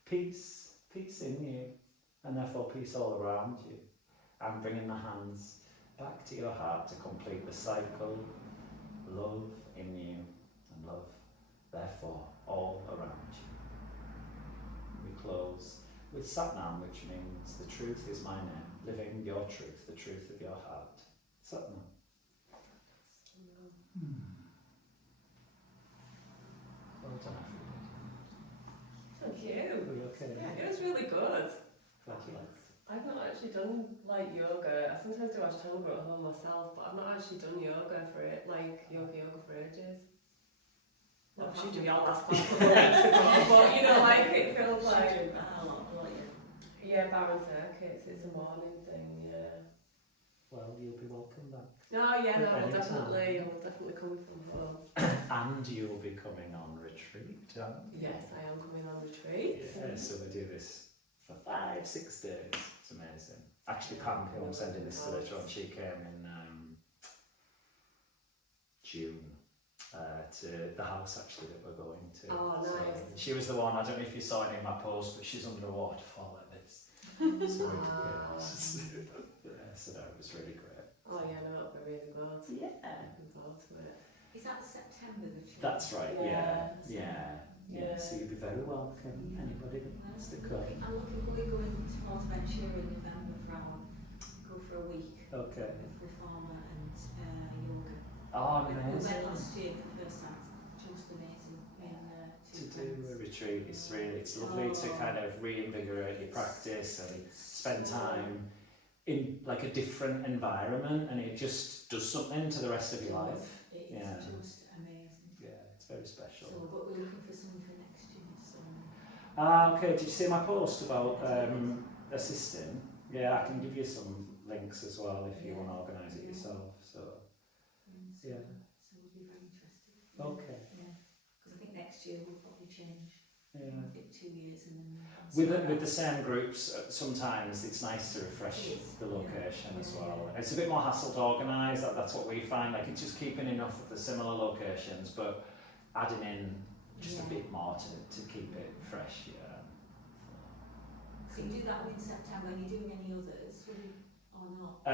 Peace, peace in you, and therefore peace all around you. And bringing the hands back to your heart to complete the cycle. Love in you and love, therefore, all around you. We close with Satnam, which means the truth is my name, living your truth, the truth of your heart. Satnam. Well done, everybody. Thank you. Are you okay? Yeah, it was really good. Glad you liked it. I've not actually done like yoga. I sometimes do Ashtanga at home myself, but I've not actually done yoga for it, like yoga for ages. Not She she did did all all last last couple of weeks ago, but you know, like it feels She like do that a lot, don't you? yeah, Barron circuits. It's a morning thing, yeah. Well, you'll be welcome back. No, yeah, no, Anytime. I will definitely come from home. And you'll be coming on retreat, aren't you? Yes, I am coming on retreat. Yeah, so we do this for 5-6 days. It's amazing. Actually, Pam, who I'm sending this to later on, she came in June to the house actually that we're going to. Oh, So nice. she was the one, I don't know if you saw it in my post, but she's under a waterfall like this. So, Wow. yeah, so that was really great. Oh yeah, no, it'll be really good. Yeah. Looking forward to it. Is that September the trip? That's right, yeah. Yeah. Yeah. So you'll be very welcome, anybody that wants to come. I'm looking forward to going to Forteventura in November go for a week Okay. of reformer and yoga. Oh, We amazing. went last year for the first time. Just amazing. To do a retreat, it's lovely to kind of reinvigorate your practice and spend time in like a different environment, and it just does something to the rest of your life. It's Yeah. just amazing. Yeah, it's very special. So, but we're looking for something for next year. So. Okay, did you see my post about assisting? Yeah, I can give you some links as well if you want to organise it yourself. So, So, Yeah. so we'll be very interested. okay. Yeah. Because I think next year we'll probably change. Yeah. In 2 years and then. With the same groups, sometimes it's nice to refresh It is, the location yeah. as well. It's a bit more hassle to organise, that's what we find, like it's just keeping enough of the similar locations, but adding in just a Yeah. bit more to keep it fresh, yeah. So you do that one in September, and you're doing any others, or not?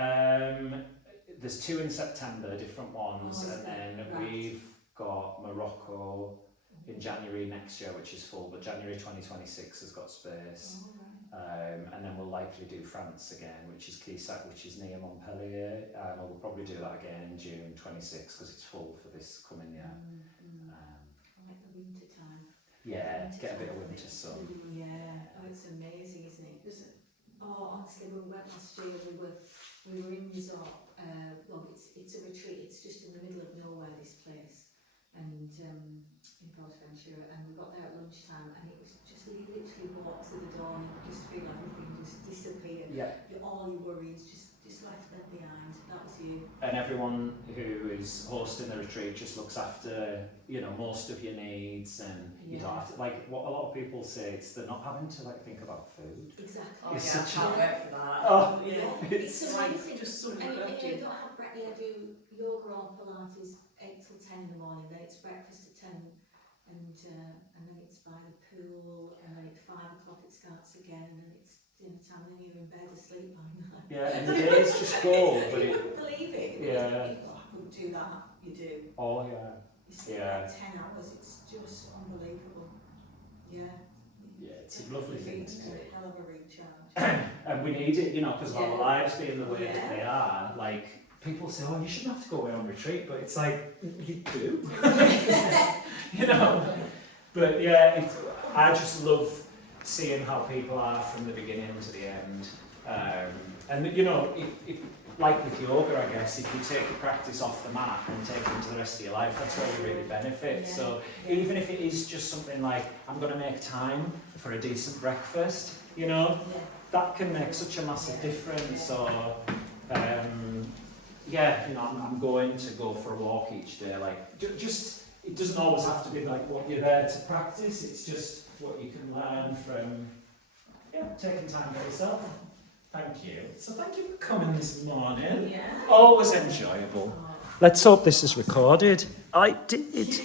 There's 2 in September, different ones, Oh, is and there? then Right. we've got Morocco in January next year, which is full, but January 2026 has got space. Oh, right. And then we'll likely do France again, which is Quissac, which is near Montpellier, and we'll probably do that again in June 26 because it's full for this coming year. I like the winter time. Yeah, Winter get a bit of time, winter it's sun. really- Yeah, oh, it's amazing, isn't it? Oh, honestly, when we went last year, we were in resort, well, it's a retreat. It's just in the middle of nowhere, this place, and in Portaventura. And we got there at lunchtime, and it was just you literally walk through the door, and you just feel everything just disappear. Yeah. All your worries just left them behind. That was you. And everyone who is hosting the retreat just looks after, you know, most of your needs, and you don't have to, like what a lot of people say, it's they're not having to like think about food. Exactly. Oh It's yeah, I such can't a- wait for that. Oh, yeah. It's like amazing. just something And left I you. don't have breakfast. I do yoga or Pilates 8 till 10 in the morning. Then it's breakfast at 10, and then it's by the pool, and then at 5 o'clock it starts again, and then it's dinner time, and then you're in bed asleep by 9. Yeah, and the days just go, but You it, wouldn't believe it. Yeah. Oh, I couldn't do that. You do. oh yeah, You sleep Yeah. like 10 hours. It's just unbelievable. Yeah. yeah, it's a lovely thing to do. A hell of a recharge. And we need it, you know, because of our Yeah. lives being the way that Yeah. they are. Like, people say, oh, you shouldn't have to go away on retreat, but it's like, you do. You know? But yeah, I just love seeing how people are from the beginning to the end. And, you know, like with yoga, I guess, if you take the practice off the mat and take it into the rest of your life, that's where you really benefit. Yeah. So even if it is just something like, I'm going to make time for a decent breakfast, you know, Yeah. that can make such a massive difference. Or, yeah, you know, I'm going to go for a walk each day. Like, just, it doesn't always have to be like what you're there to practice. It's just what you can learn from, yeah, taking time for yourself. Thank you. So thank you for coming this morning. Yeah. Always enjoyable. Oh. Let's hope this is recorded. I did.